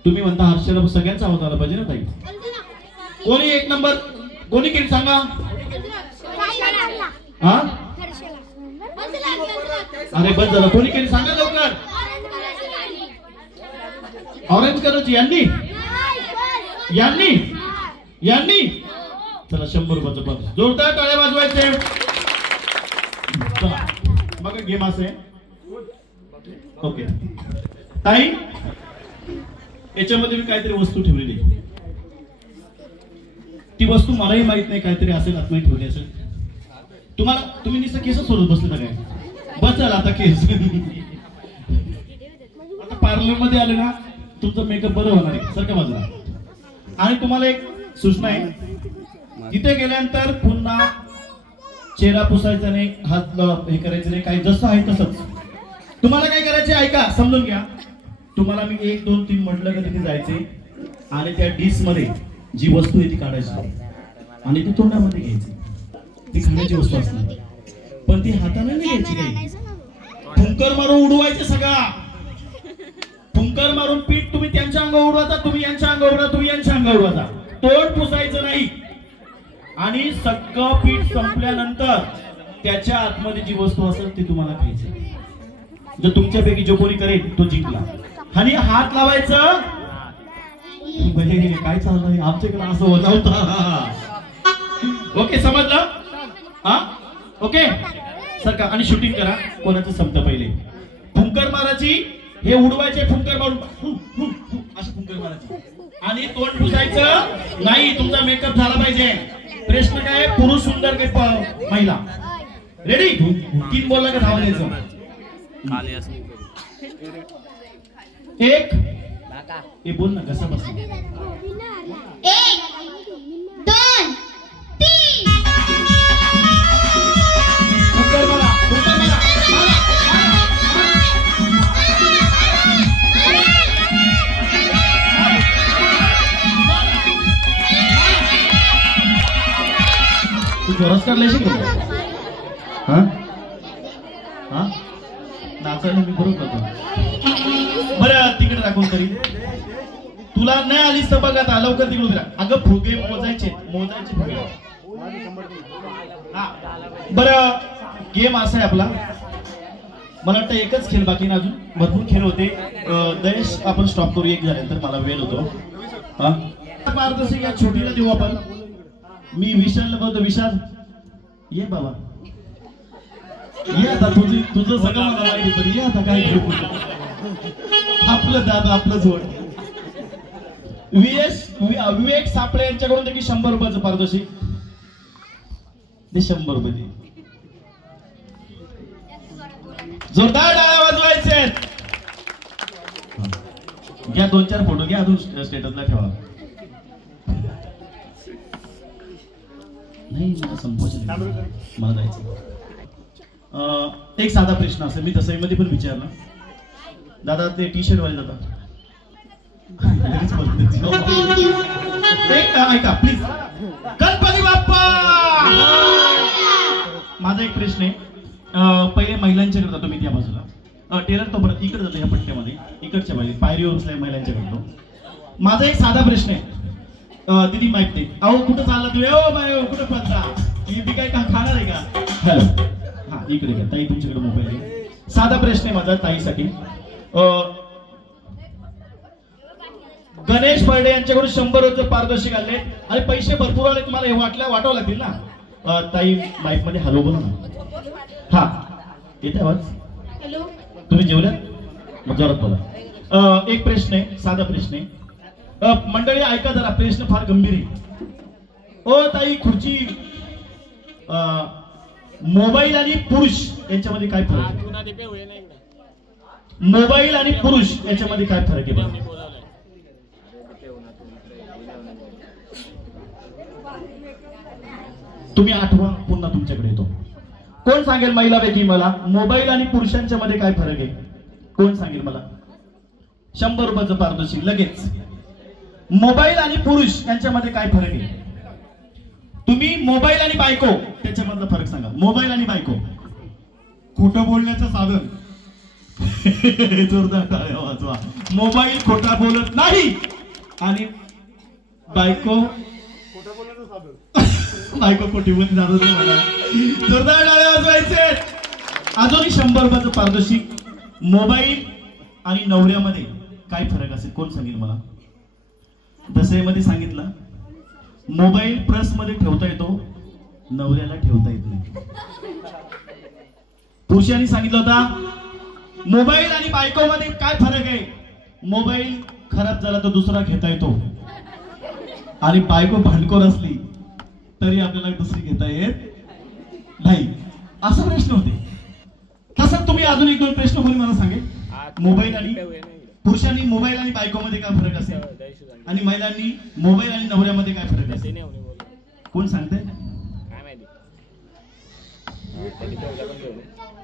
तुम्ही म्हणता हर्षला सगळ्यांचा आवाज आला पाहिजे ना ताई. कोणी 1 नंबर कोणी केली सांगा. हा, अरे बस झालं. कोणी केली सांगा लवकर. ऑरेंज कलरची यांनी चला 100 रुपयाचं पण जोरदार टाळ्या वाजवायचे. चला बघा, गेम असं आहे. ओके ताई, याच्यामध्ये मी काहीतरी वस्तू ठेवलेली. ती वस्तू मलाही माहित नाही, काहीतरी असेल आतमध्ये ठेवली असेल. तुम्हाला, तुम्ही नुसतं केस सोडत बसले का काय. बस झालं आता केस. आता पार्लर मध्ये आले ना, तुमचं मेकअप बरं होणार आहे, सारखं बाजूला. आणि तुम्हाला एक सूचना आहे, तिथे गेल्यानंतर पुन्हा चेहरा पुसायचा नाही, हात हे करायचं नाही, काही जसं आहे तसंच. तुम्हाला काय करायचे ऐका, समजून घ्या. तुम्हाला मी 1 2 3 म्हटलं का तिथे जायचे आणि त्या डिश मध्ये जी वस्तू आहे ती काढायची आणि ती तोंडामध्ये घ्यायची. ती खाण्याची वस्तू असणार, पण ती हाताने नाही घ्यायची. काही फुंकर मारून उडवायचे सगळा. फुंकर मारून पीठ तुम्ही त्यांच्या अंगावर उडवायचा, तुम्ही यांच्या अंगावर उडवा, तुम्ही यांच्या अंगावर उडवायचा. तोंड पुसायचं नाही. आणि सगळं पीठ संपल्यानंतर त्याच्या आतमध्ये जी वस्तू असेल ती तुम्हाला खायची. जर तुमच्यापैकी जो कोणी करेल तो जिंकला. आणि हात लावायचं. काय चाललंय आमच्याकडे असं होत होता. ओके, समजलं? हा, ओके. सर का आणि शूटिंग करा. कोणाचं संपतं पहिले. फुंकर मारायची, हे उडवायचे फुंकर मारून असं फुंकर मारायची आणि तोंड पुसायचं नाही. तुमचा मेकअप झाला पाहिजे. प्रश्न काय, पुरुष सुंदर काय महिला? रेडी? 3 बोलला का धावा द्यायचं? 1 हे बोल ना, कसं बस? 1 2 3 फुंकर मारा, फुंकर मारा. तू पुरस्कार लेशील का? हा हा, नाचायला मी बरोबर करतो. बरं तिकडे दाखवून तरी तुला नाही आलीस तर बघ आता, लवकर तिकडे उभा. अगं फुगे मोजायचे फुगे. हा बरं, गेम असा आहे आपला. मला वाटतं एकच खेळ बाकी ना, अजून भरपूर खेळ होते. दयेश आपण स्टॉप करू, 1 झाल्यानंतर मला वेळ होतो. हा पारदर्शक या छोटीला देऊ आपण. मी विशालला बोलतो, विशाल ये बाबा, ये आता. तुझं सगळं मला माहिती, पण ये आता. काय आपलं दादा आपलं जोड. विवेक सापळे यांच्याकडून देखील 100 रुपयाचं पारितोषिक. ते 100 रुपये दे. जोरदार टाळ्या वाजवायचे. घ्या 2-4 फोटो घ्या, अजून स्टेटसला ठेवा. नाही मला संकोच नाही, मला जायचं. एक साधा प्रश्न असेल, मी तसंही पण विचारला. दादा ते टी-शर्ट वाले दादा ऐका प्लीज. गणपती बाप्पा. माझा एक प्रश्न आहे. पहिले महिलांच्याकडे जातो मी, त्या बाजूला टेलर तो परत इकडे जातो, ह्या पट्ट्यामध्ये इकडच्या बाजूला पायरीवर महिलांच्याकडे जातो. माझा एक साधा प्रश्न आहे. दिदी माहित नाही, अहो कुठं चालला तुम्ही? ओ बाय कुठं पळता? मी काय खाणार आहे का? हॅलो, हा इकडे घ्या ताई, तुमच्याकडे मोबाईल आहे. साधा प्रश्न आहे माझा ताईसाठी. गणेश बर्डे यांच्याकडून 100 रुपये पारितोषिक आले आणि पैसे भरपूर आले. तुम्हाला हे वाटावं लागतील ना. ताई माईक मध्ये हॅलो बोला ना. हा येते आवाज? हॅलो, तुम्ही जेवल्यात? मग जोरात बोला. एक प्रश्न आहे, साधा प्रश्न आहे. मंडळी ऐका जरा, प्रश्न फार गंभीर आहे. ओ ताई खुर्ची, मोबाईल आणि पुरुष यांच्यामध्ये काय फरक आहे? मोबाईल आणि पुरुष याच्यामध्ये काय फरक आहे? तुम्ही आठवा, पुन्हा तुमच्याकडे येतो. कोण सांगेल महिलापैकी मला मोबाईल आणि पुरुषांच्या मध्ये काय फरक आहे? कोण सांगेल मला? 100 रुपयाचं पारितोषिक लगेच. मोबाईल आणि पुरुष यांच्यामध्ये काय फरक आहे? तुम्ही मोबाईल आणि बायको त्याच्यामधला फरक सांगा. मोबाईल आणि बायको. खोटं बोलण्याचं साधन. जोरदार टाळ्या वाजवा. मोबाईल खोटा बोलत नाही आणि बायको बायको खोटी बोलत नाही. मला जोरदार टाळ्या वाजवायचे. अजूनही 100 रुपयाचं पारितोषिक. मोबाईल आणि नवऱ्यामध्ये काय फरक असेल? कोण सांगेल मला? दसऱ्यामध्ये सांगितलं, मोबाईल पर्स मध्ये ठेवता येतो, नवऱ्याला ठेवता येत नाही. पुरुषांनी सांगितलं होता मोबाईल आणि बायको मध्ये काय फरक आहे? मोबाईल खराब झाला तर दुसरा घेता येतो आणि बायको भांडखोर असली तरी आपल्याला दुसरी घेता येत नाही. असा प्रश्न होते. तसं तुम्ही अजून 1-2 प्रश्न कोणी मला सांगेल? मोबाईल आणि पुरुषांनी मोबाईल आणि बायकोमध्ये काय फरक असेल आणि महिलांनी मोबाईल आणि नवऱ्यामध्ये काय फरक असेल कोण सांगते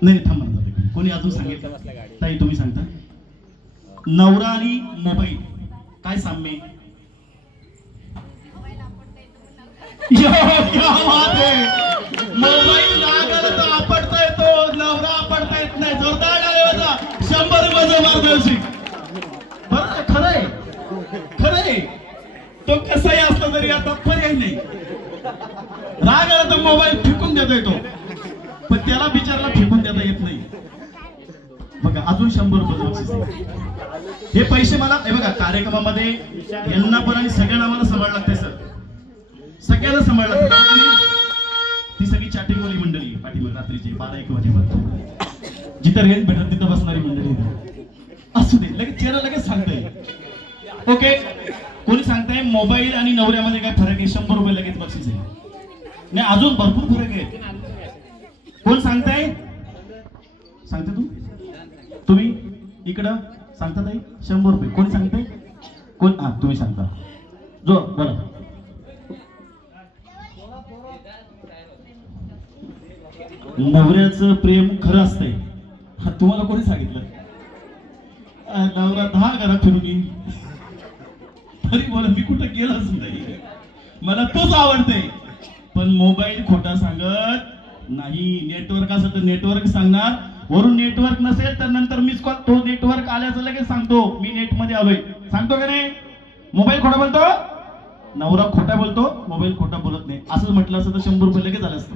नाही थांबा कोणी अजून सांगितलं ताई तुम्ही सांगता नवरा आणि मोबाईल काय साम्य मोबाईल नागाला आपडता येतो नवरा आपडता येत नाही जोरदार टाळ्या 100 रुपये मार्गदर्शक खरंय खरंय तो कसाही असला तरी आता पर्याय नाही राग आला तर मोबाईल फेकून देता येतो पण त्याला बिचाराला फेकून देता येत नाही बघा अजून 100 रुपये बक्षीस हे पैसे मला हे बघा कार्यक्रमामध्ये यांना पण आणि सगळ्यांना मला सांभाळ लागते सर सगळ्यांना सांभाळ लागते ती सगळी चॅटिंगवाली मंडळी पाठीवर रात्रीची 12-1 वाजेपर्यंत जिथं रेंज भेटत तिथं बसणारी मंडळी असू दे लगेच चेहरा लगेच सांगताय ओके कोणी सांगताय मोबाईल आणि नवऱ्यामध्ये काय फरक आहे 100 रुपये लगेच बक्षीस आहे नाही अजून भरपूर फरक आहे कोण सांगताय सांगते तू तुम्ही इकडं सांगता ताई 100 रुपये कोणी सांगताय कोण हा तुम्ही सांगता जो बरं नवऱ्याचं प्रेम खरं असतंय हा तुम्हाला कोणी सांगितलं नवरा 10 घरात फिरून येईल तरी बोला मी कुठं गेलंच नाही मला तोच आवडते पण मोबाईल खोटा सांगत नाही नेटवर्क असं तर नेटवर्क सांगणार वरून नेटवर्क नसेल तर नंतर मिस कॉल तो नेटवर्क आल्याचं लगेच सांगतो मी नेट मध्ये आलोय सांगतो का नाही मोबाईल खोटा बोलतो नवरा खोटा बोलतो मोबाईल खोटा बोलत नाही असं म्हटलं असतं तर 100 रुपये लगेच आलं असतं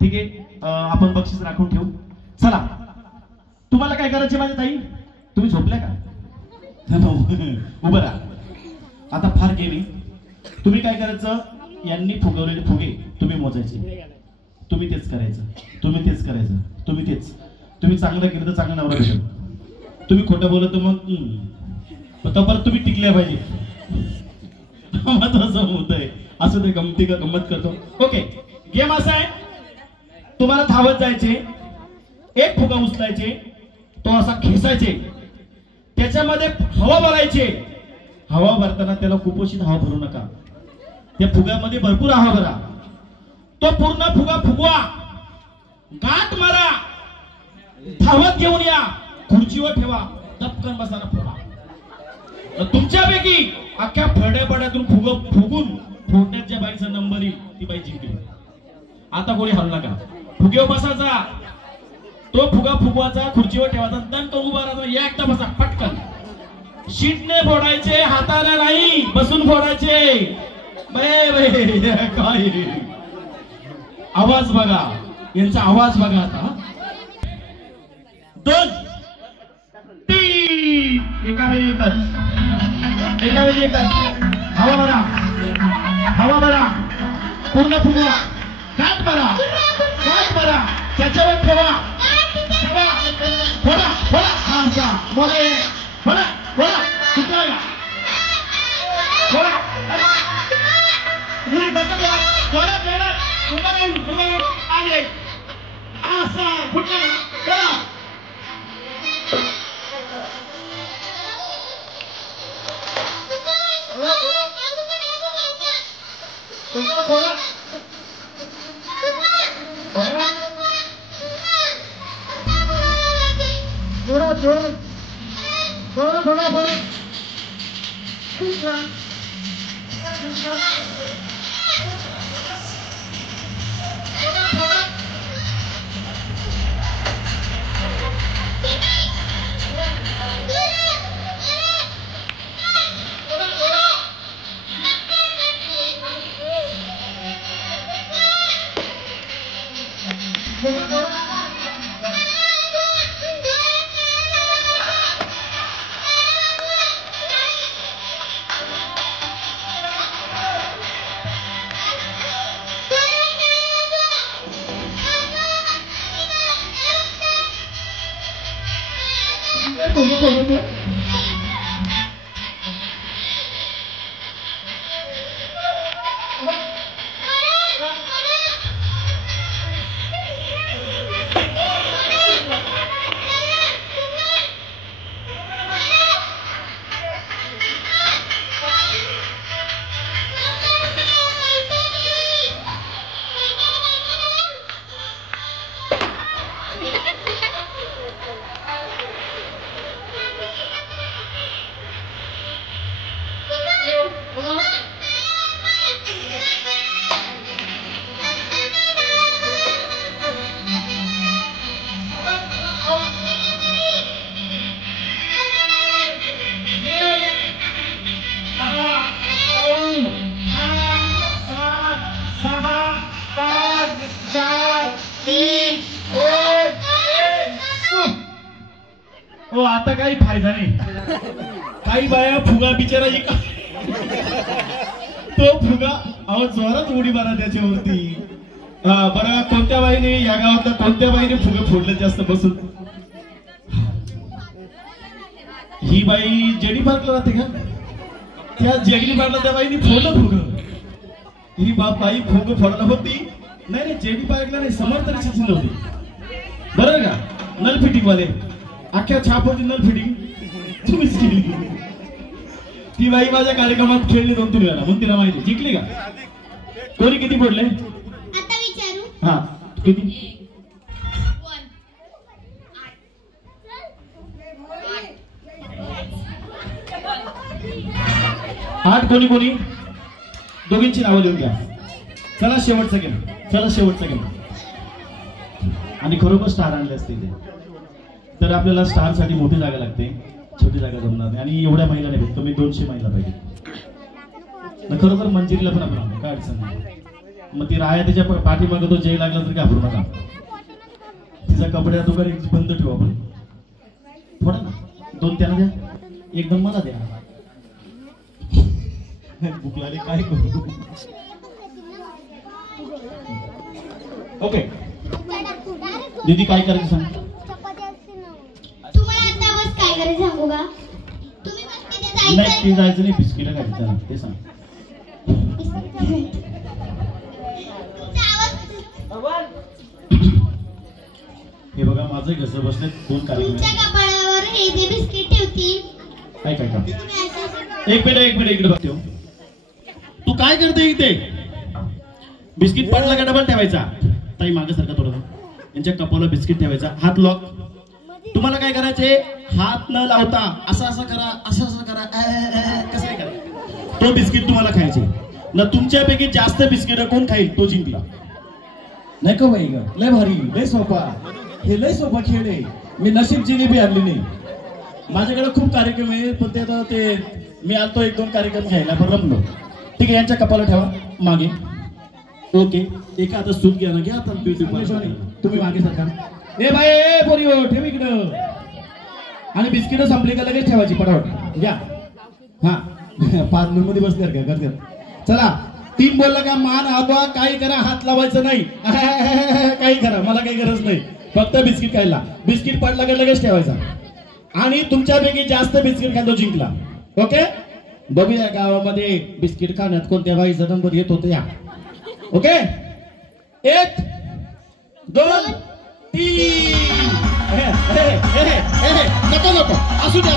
ठीक आहे आपण बक्षीस राखून ठेवू चला तुम्हाला काय करायचे माझी ताई तुम्ही झोपल्या का उभं राहा आता फार गेली तुम्ही काय करायचं यांनी फुगवलेले फुगे तुम्ही मोजायचे तुम्ही तेच करायचं तुम्ही तेच करायचं तुम्ही तेच तुम्ही चांगलं केलं तर चांगला नवरा भेटेल तुम्ही खोटं बोलत तर मग परत तुम्ही टिकल्या पाहिजे महत्वाचं होत आहे असं ते गमती का गंमत करतो ओके गेम असा आहे तुम्हाला धावत जायचे एक फुगा उचलायचे तो असा खेचायचे त्याच्यामध्ये हवा भरायचे हवा भरताना त्याला कुपोषित हवा भरू नका त्या फुग्यामध्ये भरपूर हवा भरा तो पूर्ण फुगा फुगवा गाठ मारा धावत घेऊन या खुर्चीवर ठेवा दपकन बसायला फोडा तुमच्यापैकी अख्ख्या फड्यापड्यातून फुगून फोडण्यात ज्या बाईचा नंबर येईल ती बाई जिंकली आता कोणी हल्ला का फुगेवर बसायचा तो फुगा फुगवायचा खुर्चीवर ठेवायचा दणकन उभा राहायचा एकटा बसा पटकन शीटने फोडायचे हाताने नाही बसून फोडायचे काय आवाज बघा यांचा आवाज बघा आता 2 3 एका वेळी एकच हवा भरा पूर्ण फुगवा गाठ मारा त्याच्यावर ठेवा फोडा असा मोरे फोडा सुटायला आले असा फुटला हो आता काही फायदा नाही. काही बाया फुगा बिचारा तो फुगा अहो जोरात उडी मारा त्याच्यावरती. बरं कोणत्या बाईने या गावातल्या कोणत्या बाईने फुगे फोडले जास्त बसून? ही बाई जेडी पार्कला राहते का? त्या जेडी पार्कला त्या बाईने फोडलं फुग. ही बाई फुग फोडायला होती. नाही जेडी पार्कला नाही समर्थ शिक्षण होती बरोबर का? नल फिटिंग वाले अख्ख्या छाप होती नल फिटिंग तुम्हीच केली. ती बाई माझ्या कार्यक्रमात खेळली 2-3 वेळा म्हणून तिला माहिती. जिंकली का? कोणी किती फोडले आता विचारू. हा किती? 8 कोणी दोघींची नावं लिहून घ्या. चला शेवटचा गेम. आणि खरोखर स्टार आणले असते ते तर आपल्याला स्टार साठी मोठी जागा लागते. छोटी जागा जमणार नाही. आणि एवढ्या महिला नाही भेटतो. मी 200 महिला पाहिजे. खरोखर मंजिरीला पण आपण आणतो काय अडचण नाही. मग ती राया त्याच्या पाठीमागे तो जय लागला तरी घाबरू नका. तिचा कपड्या दुकान एक बंद ठेवू आपण. थोडा ना 2 त्यांना द्या 1 मला द्या. भूक लागली काय करू. ओके दीदी काय करायचं सांग. तुम्हाला आता बस काय करायचं सांगू का? तुम्ही बस तिथे नाही ते जायचं नाही. बिस्किट खायचं ना ते सांग. हे बघा माझं कसं बसले 2 कार्यक्रम. तुमच्या कपाळावर हे जे बिस्किट ठेवतील काय काय ते तुम्ही असं एक मिनिट इकडे बघतो. तू काय करते इथे? बिस्किट पडला का डबल ठेवायचा. ताई मागे सारखा थोडं. यांच्या कपाला बिस्किट ठेवायचा. हात लॉक. तुम्हाला काय करायचे? हात न लावता असं करा असं करा. कसं काय करा. तो बिस्किट तुम्हाला खायचे ना. तुमच्यापैकी जास्त बिस्किट कोण खाईल तो जिंकला. नाही का बाई ग लय भारी लय सोपा. हे लय सोपा खेळ आहे. मी नशीब जिलेबी आणली नाही. माझ्याकडे खूप कार्यक्रम आहे पण ते मी आलतो 1-2 कार्यक्रम घ्यायला पण रमलो. ठीक आहे यांच्या कपाला ठेवा मागे. ओके एका आता सूट घ्या ना. घ्या आता तुम्ही मागे सरकार. ए बाई ए पोरी ठेव इकडं. आणि बिस्किट संपली का लगेच ठेवायची पटापट घ्या. हा 5 मिनिट मध्ये बसणार का करतात. चला 3 बोलला का मान हातवा काही करा. हात लावायचं नाही. काही करा मला काही गरज नाही. फक्त बिस्किट खायला. बिस्किट पडला का लगेच ठेवायचा. आणि तुमच्यापैकी जास्त बिस्किट खातो जिंकला. ओके बघूया गावामध्ये बिस्किट खाण्यात कोणत्या बाईचा नंबर येत होता या. ओके 1 2 3. नको असू दे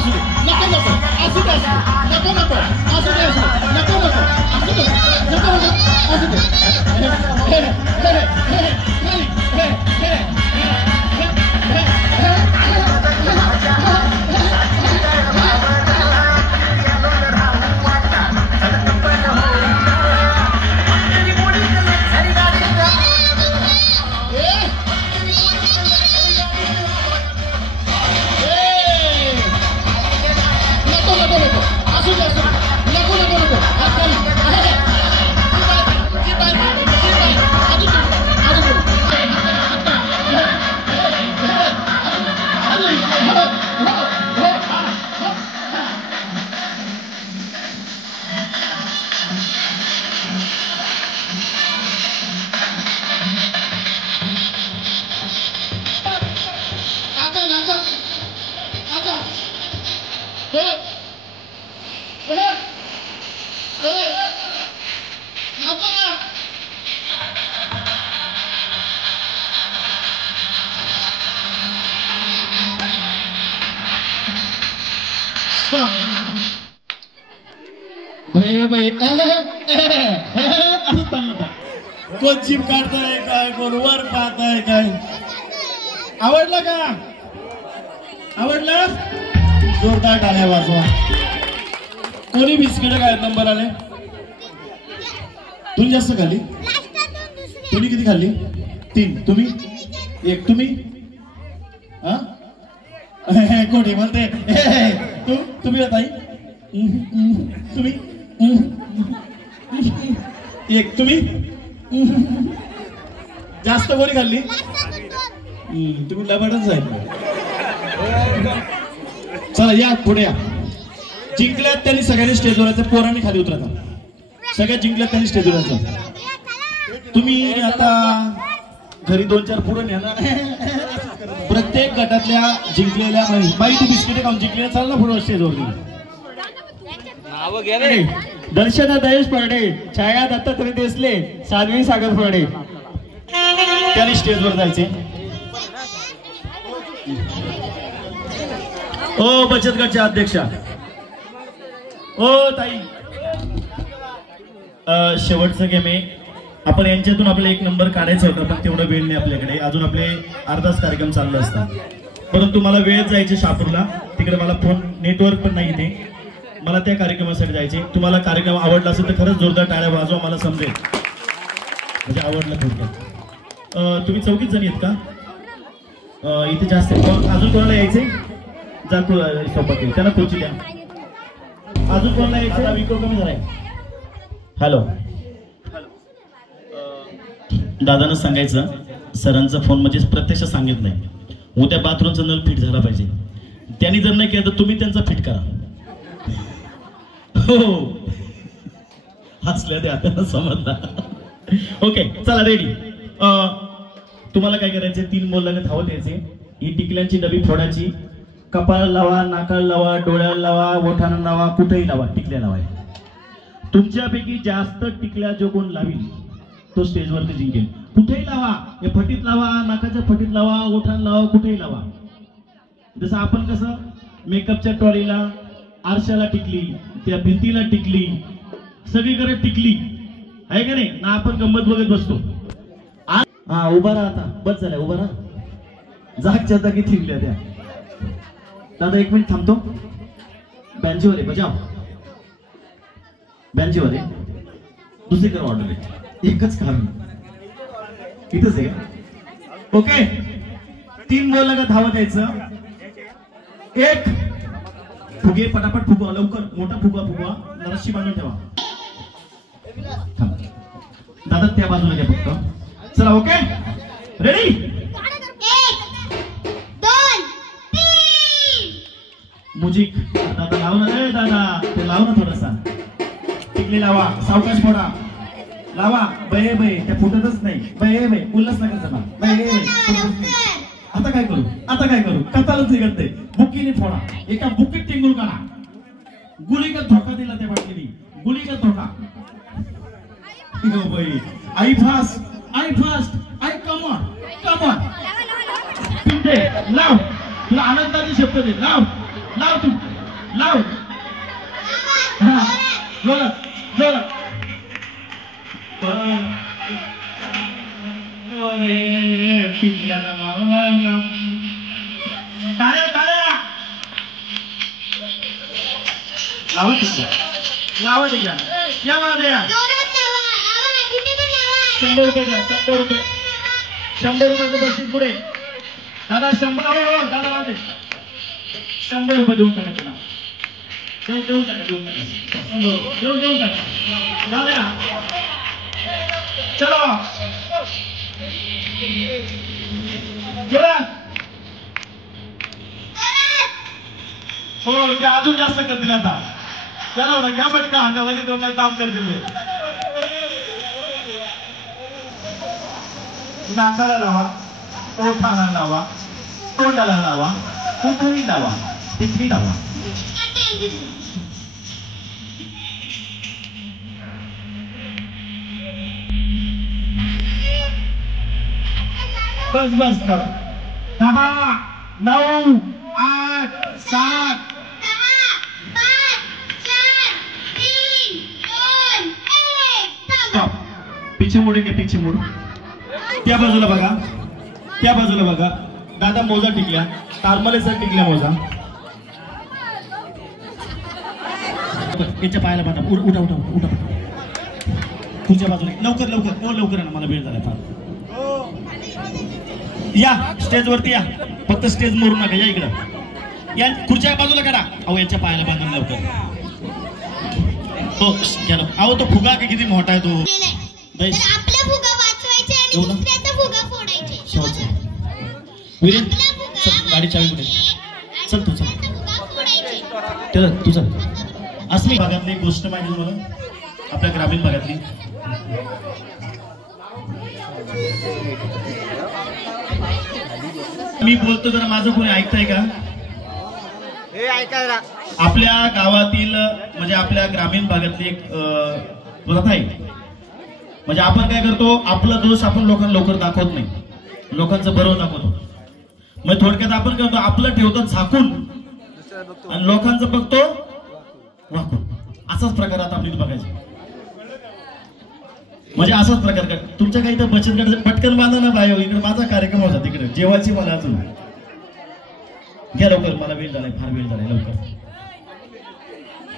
कोण जीप काढताय काय कोण वर पाहताय काय. आवडलं का? आवडलं? जोरदार टाळ्या वाजवा. कोणी बिस्किट काय नंबर आले? तुम्ही जास्त खाल्ली. तुम्ही किती खाल्ली? 3. तुम्ही 1. तुम्ही कोणी म्हणते तुम्ही ताई तुम्ही 1. तुम्ही जास्त कोणी खाल्ली? तुम्ही लबाडच आहे. चला या पुढे या. जिंकल्यात त्यांनी सगळ्यांनी स्टेजवर यायचं, पोरांनी खाली उतरायचं. सगळ्यात जिंकल्यात त्यांनी स्टेजवर यायचं. तुम्ही आता घरी 2-4 पुढे नेणार. प्रत्येक गटातल्या जिंकलेल्या बाई तू बिस्किटे खाऊन जिंकलेल्या चाल ना पुढे स्टेजवर. दर्शना दयेश परडे, छाया दत्तात्रय देसले, साध्वी सागर परडे. त्यांनी स्टेजवर जायचे. ओ बचत गटच्या अध्यक्षा, ओ ताई, शेवटचं गेम आहे. आपण यांच्यातून आपल्याला 1 नंबर काढायचा होता, पण तेवढा वेळ नाही आपल्याकडे. अजून आपले अर्धाच कार्यक्रम चालला असता, परंतु मला वेळ जायचे शहापूरला. तिकडे मला फोन नेटवर्क पण नाही इथे. मला त्या कार्यक्रमासाठी जायचे. तुम्हाला कार्यक्रम आवडला असेल तर खरंच जोरदार टाळ्या वाजवा, मला समजेल म्हणजे आवडला थोडक्यात. तुम्ही 4 जणी आहेत का? इथे जास्त अजून कोणाला यायचे? जा सोबत त्यांना खुर्ची द्या. अजून कोणाला यायचं? आता विको कमी झालाय. हॅलो, दादानं सांगायचं सरांचा फोन म्हणजे प्रत्यक्ष सांगित नाही. उद्या बाथरूमचा नळ फिट झाला पाहिजे. त्यांनी जर नाही केलं तर तुम्ही त्यांचा फिट करा. हो हसल्या ते आता समजला. ओके चला रेडी. तुम्हाला काय करायचे? 3 बोल लागत धावत यायचे. ही टिकल्यांची डबी फोडायची. कपाळ लावा, नाकाला लावा, डोळ्याला लावा, ओठांना लावा, कुठेही लावा, टिकल्या लावा. तुमच्यापैकी जास्त टिकल्या जो कोण लावील तो स्टेजवरती जिंकेल. कुठेही लावा, या फटीत लावा, नाकाच्या फटीत लावा, ओठांना लावा, कुठेही लावा. जसं आपण कसं मेकअपच्या ट्रॉलीला, आरशाला टिकली, त्या भिंतीला टिकली, सगळीकडे टिकली आहे का नाही ना? आपण गंमत बघत बसतो. हा उभा राहा आता, बस झाल्या उभा राहा. जागच्या जागी थिंकल्या त्या. दादा 1 मिनिट थांबतो. बँचीवर आहे बजाव, बँचीवर आहे. दुसरीकडे ऑर्डर आहे. एकच कारण इथंच आहे. ओके 3 बोल का धावत यायचं. 1 फुगे पटापट फुगवा, लवकर मोठा फुगवा फुगवा, रस्सी बांधून ठेवा. दादा त्या बाजूला घ्या फक्त. चला ओके रेडी. 1 2 3 म्युझिक. दादा लाव ना रे, दादा ते लाव ना थोडासा. टिकली लावा, सावकाश फोडा, लावा. बये बये त्या फुटतच नाही. बये बये उल्हास नका चला. बये बये. आता काय करू? आता काय करू? कतालच निघत नाही. बुकीने फोडा. एका बुकीत टिंगूल काढा. गुलीचा धोका दिला त्या बाटलीने. गुलीचा धोका. आई फास्ट, आई फास्ट, आई कमॉन कमॉन. पिंटे लाव. तुला आनंदाची शब्द दे. लाव लाव तू लाव. जोरात जोरात. लावा द्या. 100 रुपये द्या. 100 रुपये. 100 रुपयाचं बक्षीस पुढे. दादा 100. दादा लावते 100 रुपये देऊन टाका त्याला. देऊन टाका. देऊन टाका. दादा चलो हो ते अजून जास्त करतील आता. चला ना घ्या पटका अंगाला दोन काम करतील. नाकाला लावा, ओठाला लावा, तोंडाला लावा, कुठेही लावा, तिथे लावा. बस बस कर. 10 9 8 7 पीछे मोडेंगे. पीछे मोड. त्या बाजूला बघा, त्या बाजूला बघा. दादा मोजा टिकल्या. तारमलेचा टिकल्या मोजा. याच्या पायाला बांधा. उठा उठा उठा. पुढच्या बाजूला लवकर लवकर. हो लवकर ना, मला वेळ झाला फार. या स्टेज वरती या. फक्त स्टेज मोडू नका. या इकडं या. खुर्च्या बाजूला काढा. अहो याच्या पायाला बांधून लवकर. हो चलो. अहो तो फुगा का किती मोठा आहे तो. आपला फुगा वाचवायचे आणि दुसऱ्याचा फुगा फोडायचे. वीरेन चल, गाडी चावी कुठे? चल तू चल. गावातली एक गोष्ट माहिती तुम्हाला, आपल्या ग्रामीण भागातली. मी बोलतो जरा माझं कोणी ऐकताय का? आपल्या गावातील म्हणजे आपल्या ग्रामीण भागातली एक प्रथा आहे. म्हणजे आपण काय करतो, आपला दोष आपण लोकांना लवकर दाखवत नाही, लोकांचं बरोबर दाखवतो. मग थोडक्यात आपण करतो, आपलं ठेवतो झाकून आणि लोकांचं बघतो वाकून. असाच प्रकार आता आपली बघायचे. म्हणजे असाच प्रकार कर. तुमच्या काही तर बचत गट पटकन बांधा ना बायो, इकडे माझा कार्यक्रम होता तिकडे जेवायची मला अजून. घ्या लवकर, मला वेळ झालाय, फार वेळ झालाय, लवकर.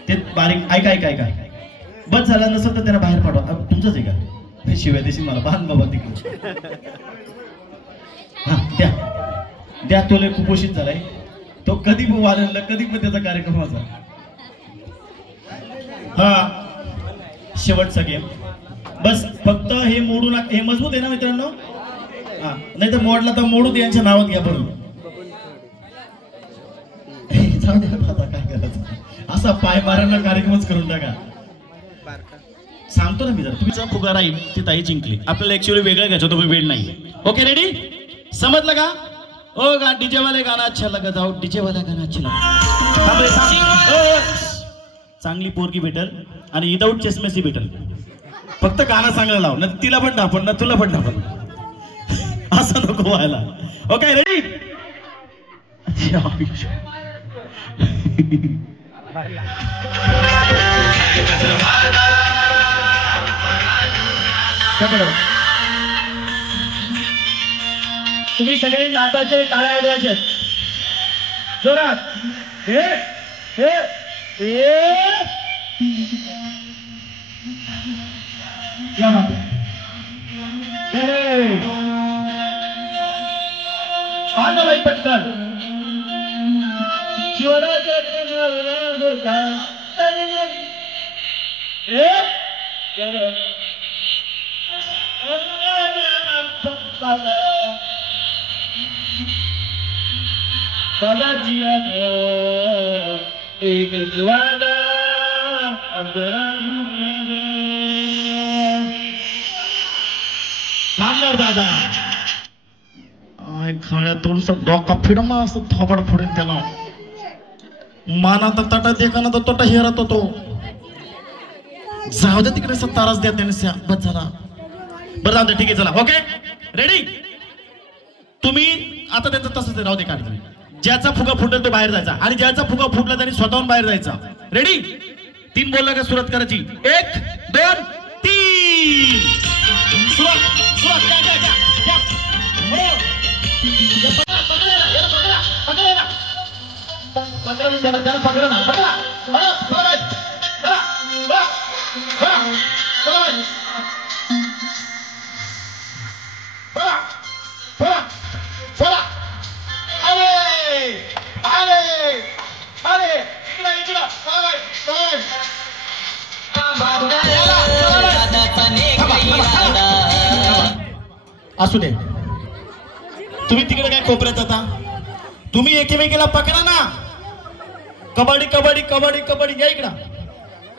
ते बारीक ऐका ऐका ऐका. बस झाला नसेल तर त्यांना बाहेर पाठवा. तुमचंच आहे का? शिवाय देशील मला, बांध बाबा तिकडे. हा द्या द्या. तो लय कुपोषित झालाय, तो कधी वाढला कधी पण त्याचा कार्यक्रम व्हायचा. हा शेवटचा गेम. बस फक्त हे मोडू नका. हे मजबूत आहे ना मित्रांनो? हा, नाही तर मोडला तर मोडू दे, यांच्या नावात घ्या बरोबर. जाऊ द्या आता, काय करायचं. असा पाय मारायला कार्यक्रमच करून टाका. सांगतो ना मी, जर तुमचा फुगा राहील ती ताई जिंकली. आपल्याला ऍक्च्युअली वेगळं घ्यायचं, तुम्ही वेळ नाही. Okay ready? समजलं का? ओ गा डीजे वाले गाणं अच्छा लगा, जाऊ डीजे वाला गाणं अच्छा लगा. चांगली पोरगी भेटल आणि विदाऊट चष्मेसी भेटल. फक्त गाणं चांगलं लाव, ना तिला पण ढापण ना तुला पण ढापण. असं नको व्हायला. Okay ready? तुम्ही सगळे नाचाचे टाळ्या वाजवायचे जोरात. हे हे बाई पटकन दादा खाण्या थोडस डोका फिरमा असं थोबड फोडेल त्याला. माना तर तटा देखा ना तर तोटा हेरत होतो. जाऊ दे तिकडे ताराच द्या त्याने. बस झाला. बरं जाऊ दे, ठीक आहे चला. Okay ready? तुम्ही आता त्यांचं तसंच राहू दे. काढ. ज्याचा फुगा फुटेल तो बाहेर जायचा आणि ज्याचा फुगा फुटला त्याने स्वतःहून बाहेर जायचा. रेडी? 3 बोलला का सुरुवात करायची. 1 2 3 सुरुवात. सुरुवात. घ्या घ्या घ्या घ्या. असू दे. तुम्ही तिकडे काय कोपऱ्यात जाता? तुम्ही एकेमेकीला पकडा ना. कबड्डी कबड्डी कबड्डी कबड्डी. या इकडं.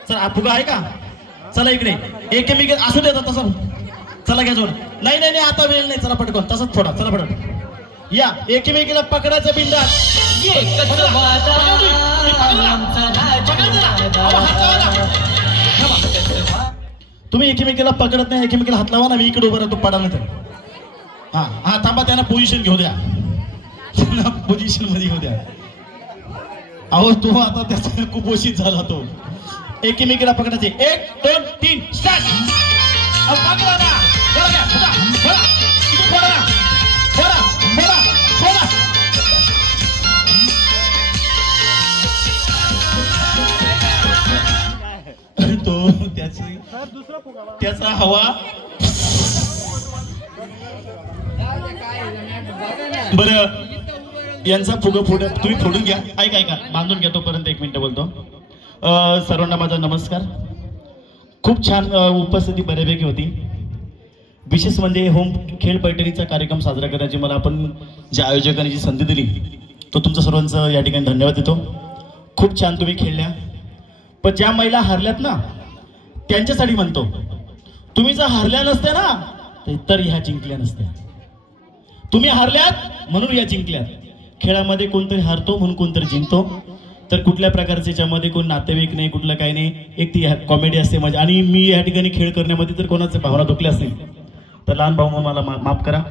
चला फुगा आहे का? चला इकडे. एकेमेकी असू देतात तसं. चला घ्या जोड. नाही नाही नाही आता वेळ नाही. चला पटकन तसंच थोडा. चला पटकन या. एकेमेकीला पकडायचं बिंदात. तुम्ही एकेमेकीला पकडत नाही, एकेमेकीला हात लावा ना. मी इकडे उभं राहतो, पडा नाही तर. हा हा थांबा. त्यांना पोझिशन घेऊ द्या. त्यांना पोझिशन मध्ये घेऊ द्या. अहो तो आता त्याचा कुपोषित झाला तो. एकेमेकीला पकडायचे. 1 2 3 स्टार्ट. पकडा ना. बोला घ्या. बोला बोला बोला बोला बोला बोला. तो त्याचा हवा. बरं यांचा फुगा फोड तुम्ही फोडून घ्या. ऐका ऐका बांधून घ्या तोपर्यंत. 1 मिनिट बोलतो. सर्वांना माझा नमस्कार. खूप छान उपस्थिती बऱ्यापैकी होती. विशेष म्हणजे होम खेळ पैठणीचा कार्यक्रम साजरा करण्याची मला आपण ज्या आयोजकांनी जी संधी दिली तो तुमच्या सर्वांचं या ठिकाणी धन्यवाद देतो. खूप छान तुम्ही खेळल्या. पण ज्या महिला हारल्यात ना त्यांच्यासाठी म्हणतो, तुम्ही जर हारल्या नसत्या ना तर ह्या जिंकल्या नसत्या. तुम्ही हारल्यात म्हणून या जिंकल्यात. खेळामध्ये कोणतरी हारतो म्हणून कोणतरी जिंकतो. तर कुठल्या प्रकारचे याच्यामध्ये कोण नातेवाईक नाही, कुठलं काही नाही, एक ती कॉमेडी असते मजा. आणि मी या ठिकाणी खेळ करण्यामध्ये जर कोणाच्या भावना दुखल्या असतील तर लहान भाऊ मला माफ करा.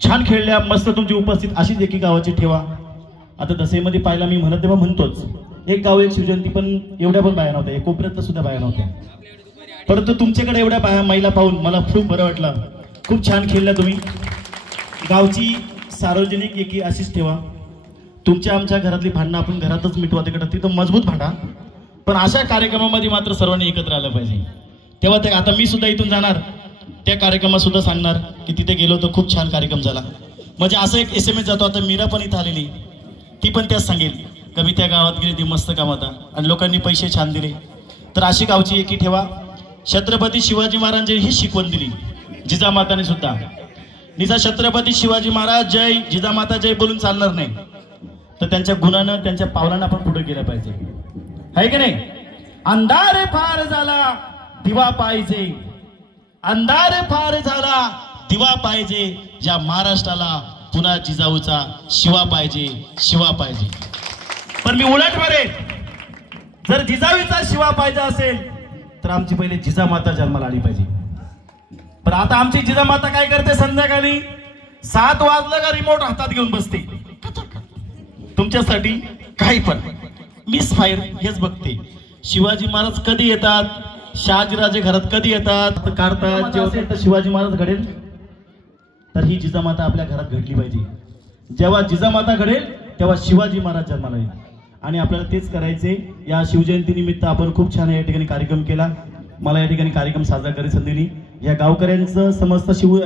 छान खेळल्या, मस्त तुमची उपस्थित अशीच एकी गावाची ठेवा. आता दसऱ्यामध्ये पाहिला मी म्हणत तेव्हा म्हणतोच, एक गाव एक शिवजयंती, पण एवढ्या पण बाया नव्हत्या, कोपऱ्यात सुद्धा बाया नव्हत्या. परंतु तुमच्याकडे एवढ्या बाया महिला पाहून मला खूप बरं वाटलं. खूप छान खेळल्या तुम्ही. गावची सार्वजनिक एकी अशीच ठेवा. तुमच्या आमच्या घरातली भांडणं आपण घरातच मिटवा, तिकडं तिथं मजबूत भांडा, पण अशा कार्यक्रमामध्ये मात्र सर्वांनी एकत्र आलं पाहिजे. तेव्हा ते आता मी सुद्धा इथून जाणार, त्या कार्यक्रमात सुद्धा सांगणार की तिथे गेलो तर खूप छान कार्यक्रम झाला. म्हणजे असं एक SMS जातो. आता मीरा पण इथं आलेली, ती पण त्याच सांगेल का मी त्या गावात गेली, ती मस्त काम होता आणि लोकांनी पैसे छान दिले. तर अशी गावची एकी ठेवा. छत्रपती शिवाजी महाराजांनी ही शिकवण दिली, जिजामाताने सुद्धा. निजा छत्रपती शिवाजी महाराज जय, जिजामाता जय बोलून चालणार नाही, तर त्यांच्या गुणानं त्यांच्या पावलानं आपण पुढे गेलं पाहिजे, आहे की नाही. अंधार फार झाला दिवा पाहिजे, अंधार फार झाला दिवा पाहिजे, या महाराष्ट्राला पुन्हा जिजाऊचा शिवा पाहिजे, शिवा पाहिजे. पण मी उलट मारे, जर जिजाऊचा शिवा पाहिजे असेल तर आमची पहिले जिजामाता जन्माला आली पाहिजे. पण आता आमची जिजामाता काय करते, संध्याकाळी 7 वाजलं का रिमोट हातात घेऊन बसते, तुमच्यासाठी काही पण मिस फायर हेच बघते. शिवाजी महाराज कधी येतात, शहाजीराजे घरात कधी येतात, काढतात, जेव्हा शिवाजी महाराज घडेल तर ही जिजामाता आपल्या घरात घडली पाहिजे. जेव्हा जिजामाता घडेल तेव्हा शिवाजी महाराज जन्माला येईल. आणि आपल्याला तेच करायचे. या शिवजयंती निमित्त आपण खूप छान या ठिकाणी कार्यक्रम केला. मला या ठिकाणी कार्यक्रम साजरा करायची संधी दिली. या गावकऱ्यांचं, समस्त शिव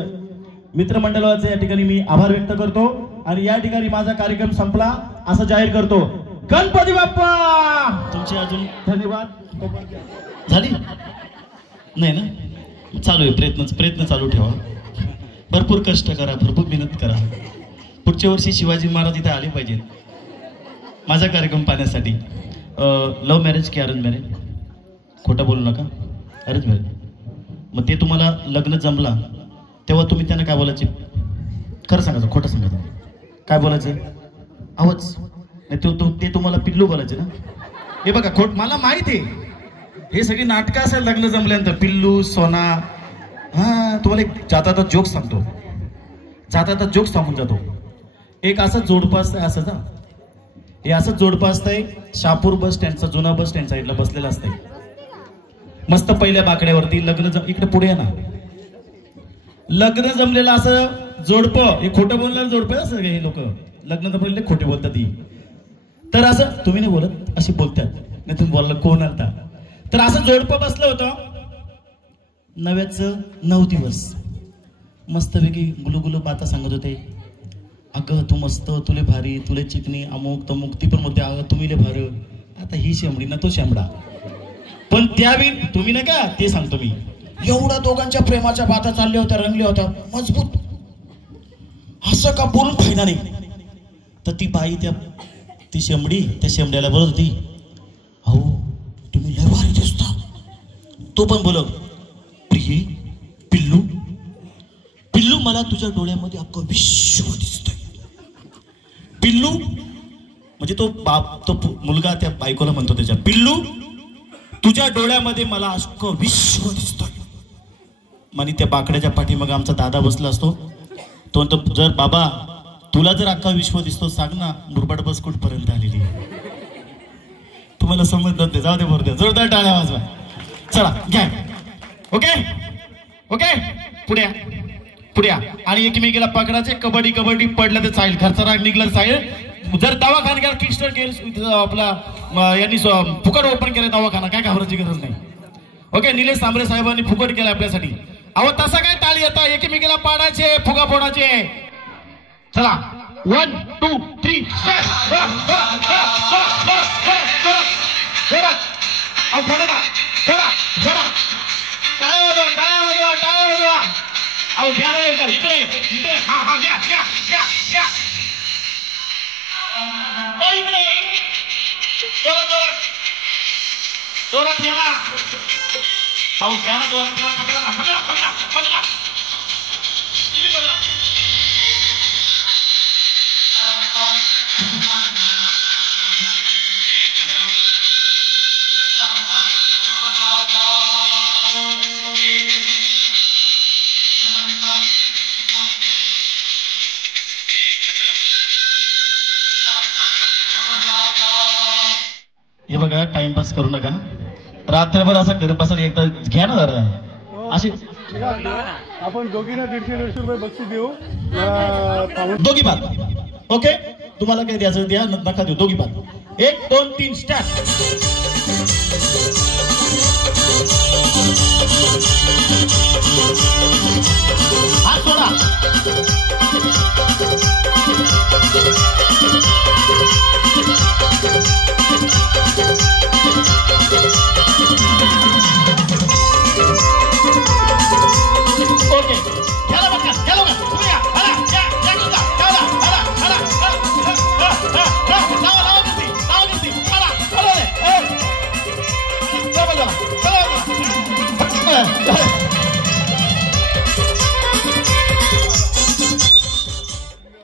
मित्रमंडळाचे या ठिकाणी मी आभार व्यक्त करतो. आणि या ठिकाणी माझा कार्यक्रम संपला असं जाहीर करतो. गणपती बाप्पा. तुमचे अजून धन्यवाद. झाली नाही ना, चालू आहे प्रयत्न चालू ठेवा. भरपूर कष्ट करा, भरपूर मेहनत करा. पुढच्या वर्षी शिवाजी महाराज इथे आले पाहिजेत माझा कार्यक्रम पाहण्यासाठी. लव्ह मॅरेज की अरेंज मॅरेज? खोटं बोलू नका, अरेंज मॅरेज. मग ते तुम्हाला लग्न जमला तेव्हा तुम्ही त्यांना काय बोलायचे? खरं सांगायचं, खोटं सांगायचं? काय बोलायचं? आवाज नाही, ते तुम्हाला पिल्लू बोलायचे ना. हे बघा, मला माहिती आहे हे सगळी नाटकं असेल लग्न जमल्यानंतर. पिल्लू, सोना. हा, तुम्हाला एक जाता जोक सांगतो, जाता जोक सांगून जातो. एक असं जोडपं असतंय, असं ना, हे असं जोडपं असतंय शहापूर बस स्टँडचा, जुना बस स्टँड साईडला बसलेला असतंय, मस्त पहिल्या बाकड्यावरती. लग्न इकडे पुढे आहे ना, लग्न जमलेलं असं जोडपं. हे खोटं बोलणार जोडपं असं हे लोक लग्न जमलेले खोटे बोलतात. ही तर असं तुम्ही नाही बोलत, असे बोलतात, नाही तुम्ही बोलला कोण आलता. तर असं जोडपं बसलं होतं. नव्याचं 9 दिवस मस्तपैकी गुलुगुलू बाता सांगत होते. अगं तू मस्त, तुले भारी, तुले चिकनी, अमुक तमुक. ती पण म्हणते अगं तुम्ही ले भारी. आता ही शेंबडी ना तो शेंबडा. पण त्यावेळी तुम्ही नाही का, ते सांगतो मी, एवढा दोघांच्या प्रेमाच्या बाता चालल्या होत्या, रंगल्या होत्या मजबूत. असं का बोलून फायदा नाही. तर ती बाई ती शेंबडी त्या शेंबड्याला बोलत होती, अहो तुम्ही लय भारी दिसता. तो पण बोलत, प्रिये, पिल्लू पिल्लू, मला तुझ्या डोळ्यामध्ये अख्खं विश्व दिसतंय. पिल्लू म्हणजे तो बाप, तो मुलगा त्या बायकोला म्हणतो त्याच्या, पिल्लू तुझ्या डोळ्यामध्ये मला अख्खं विश्व दिसतंय. आणि त्या बाकड्याच्या पाठीमागे आमचा दादा बसला असतो. तो म्हणतो, जर बाबा तुला जर अख्खा विश्व दिसतो सांग ना, मुरबाड बस कुठपर्यंत आलेली आहे. तुम्हाला समजत नाही, जाऊ दे, बरोबर द्या, जोरदार टाळ्या वाजवा. चला घ्या. ओके ओके, पुढे पुढे. आणि एकमेकीला पकडायचे. कबड्डी कबड्डी पडलं तर चालेल, घरचा राग निघला तर चालेल. जर दवाखाना केला, किस्टर केलं आपला यांनी फुकट ओपन केलं दवाखाना, काय घाबरायची गरज नाही. ओके, निलेश सांबरे साहेबांनी फुकट केलं आपल्यासाठी. अहो तसा काय टाळी येतात, एकमेकीला पाडायचे, फुगा फोडायचे. चला 1 2 3 जोरात ठेवा पाऊस घ्या ना जोरात हे बघा टाइमपास करू नका रात्रभर असं करत बसायला एकदा घ्या ना जरा असे आपण दोघींना 150-150 रुपये बक्षीस देऊ दोघी बाद ओके तुम्हाला काय द्यायचं द्या नका देऊ दोघी बाद 1 2 3 स्टार्ट हात सोडा ओके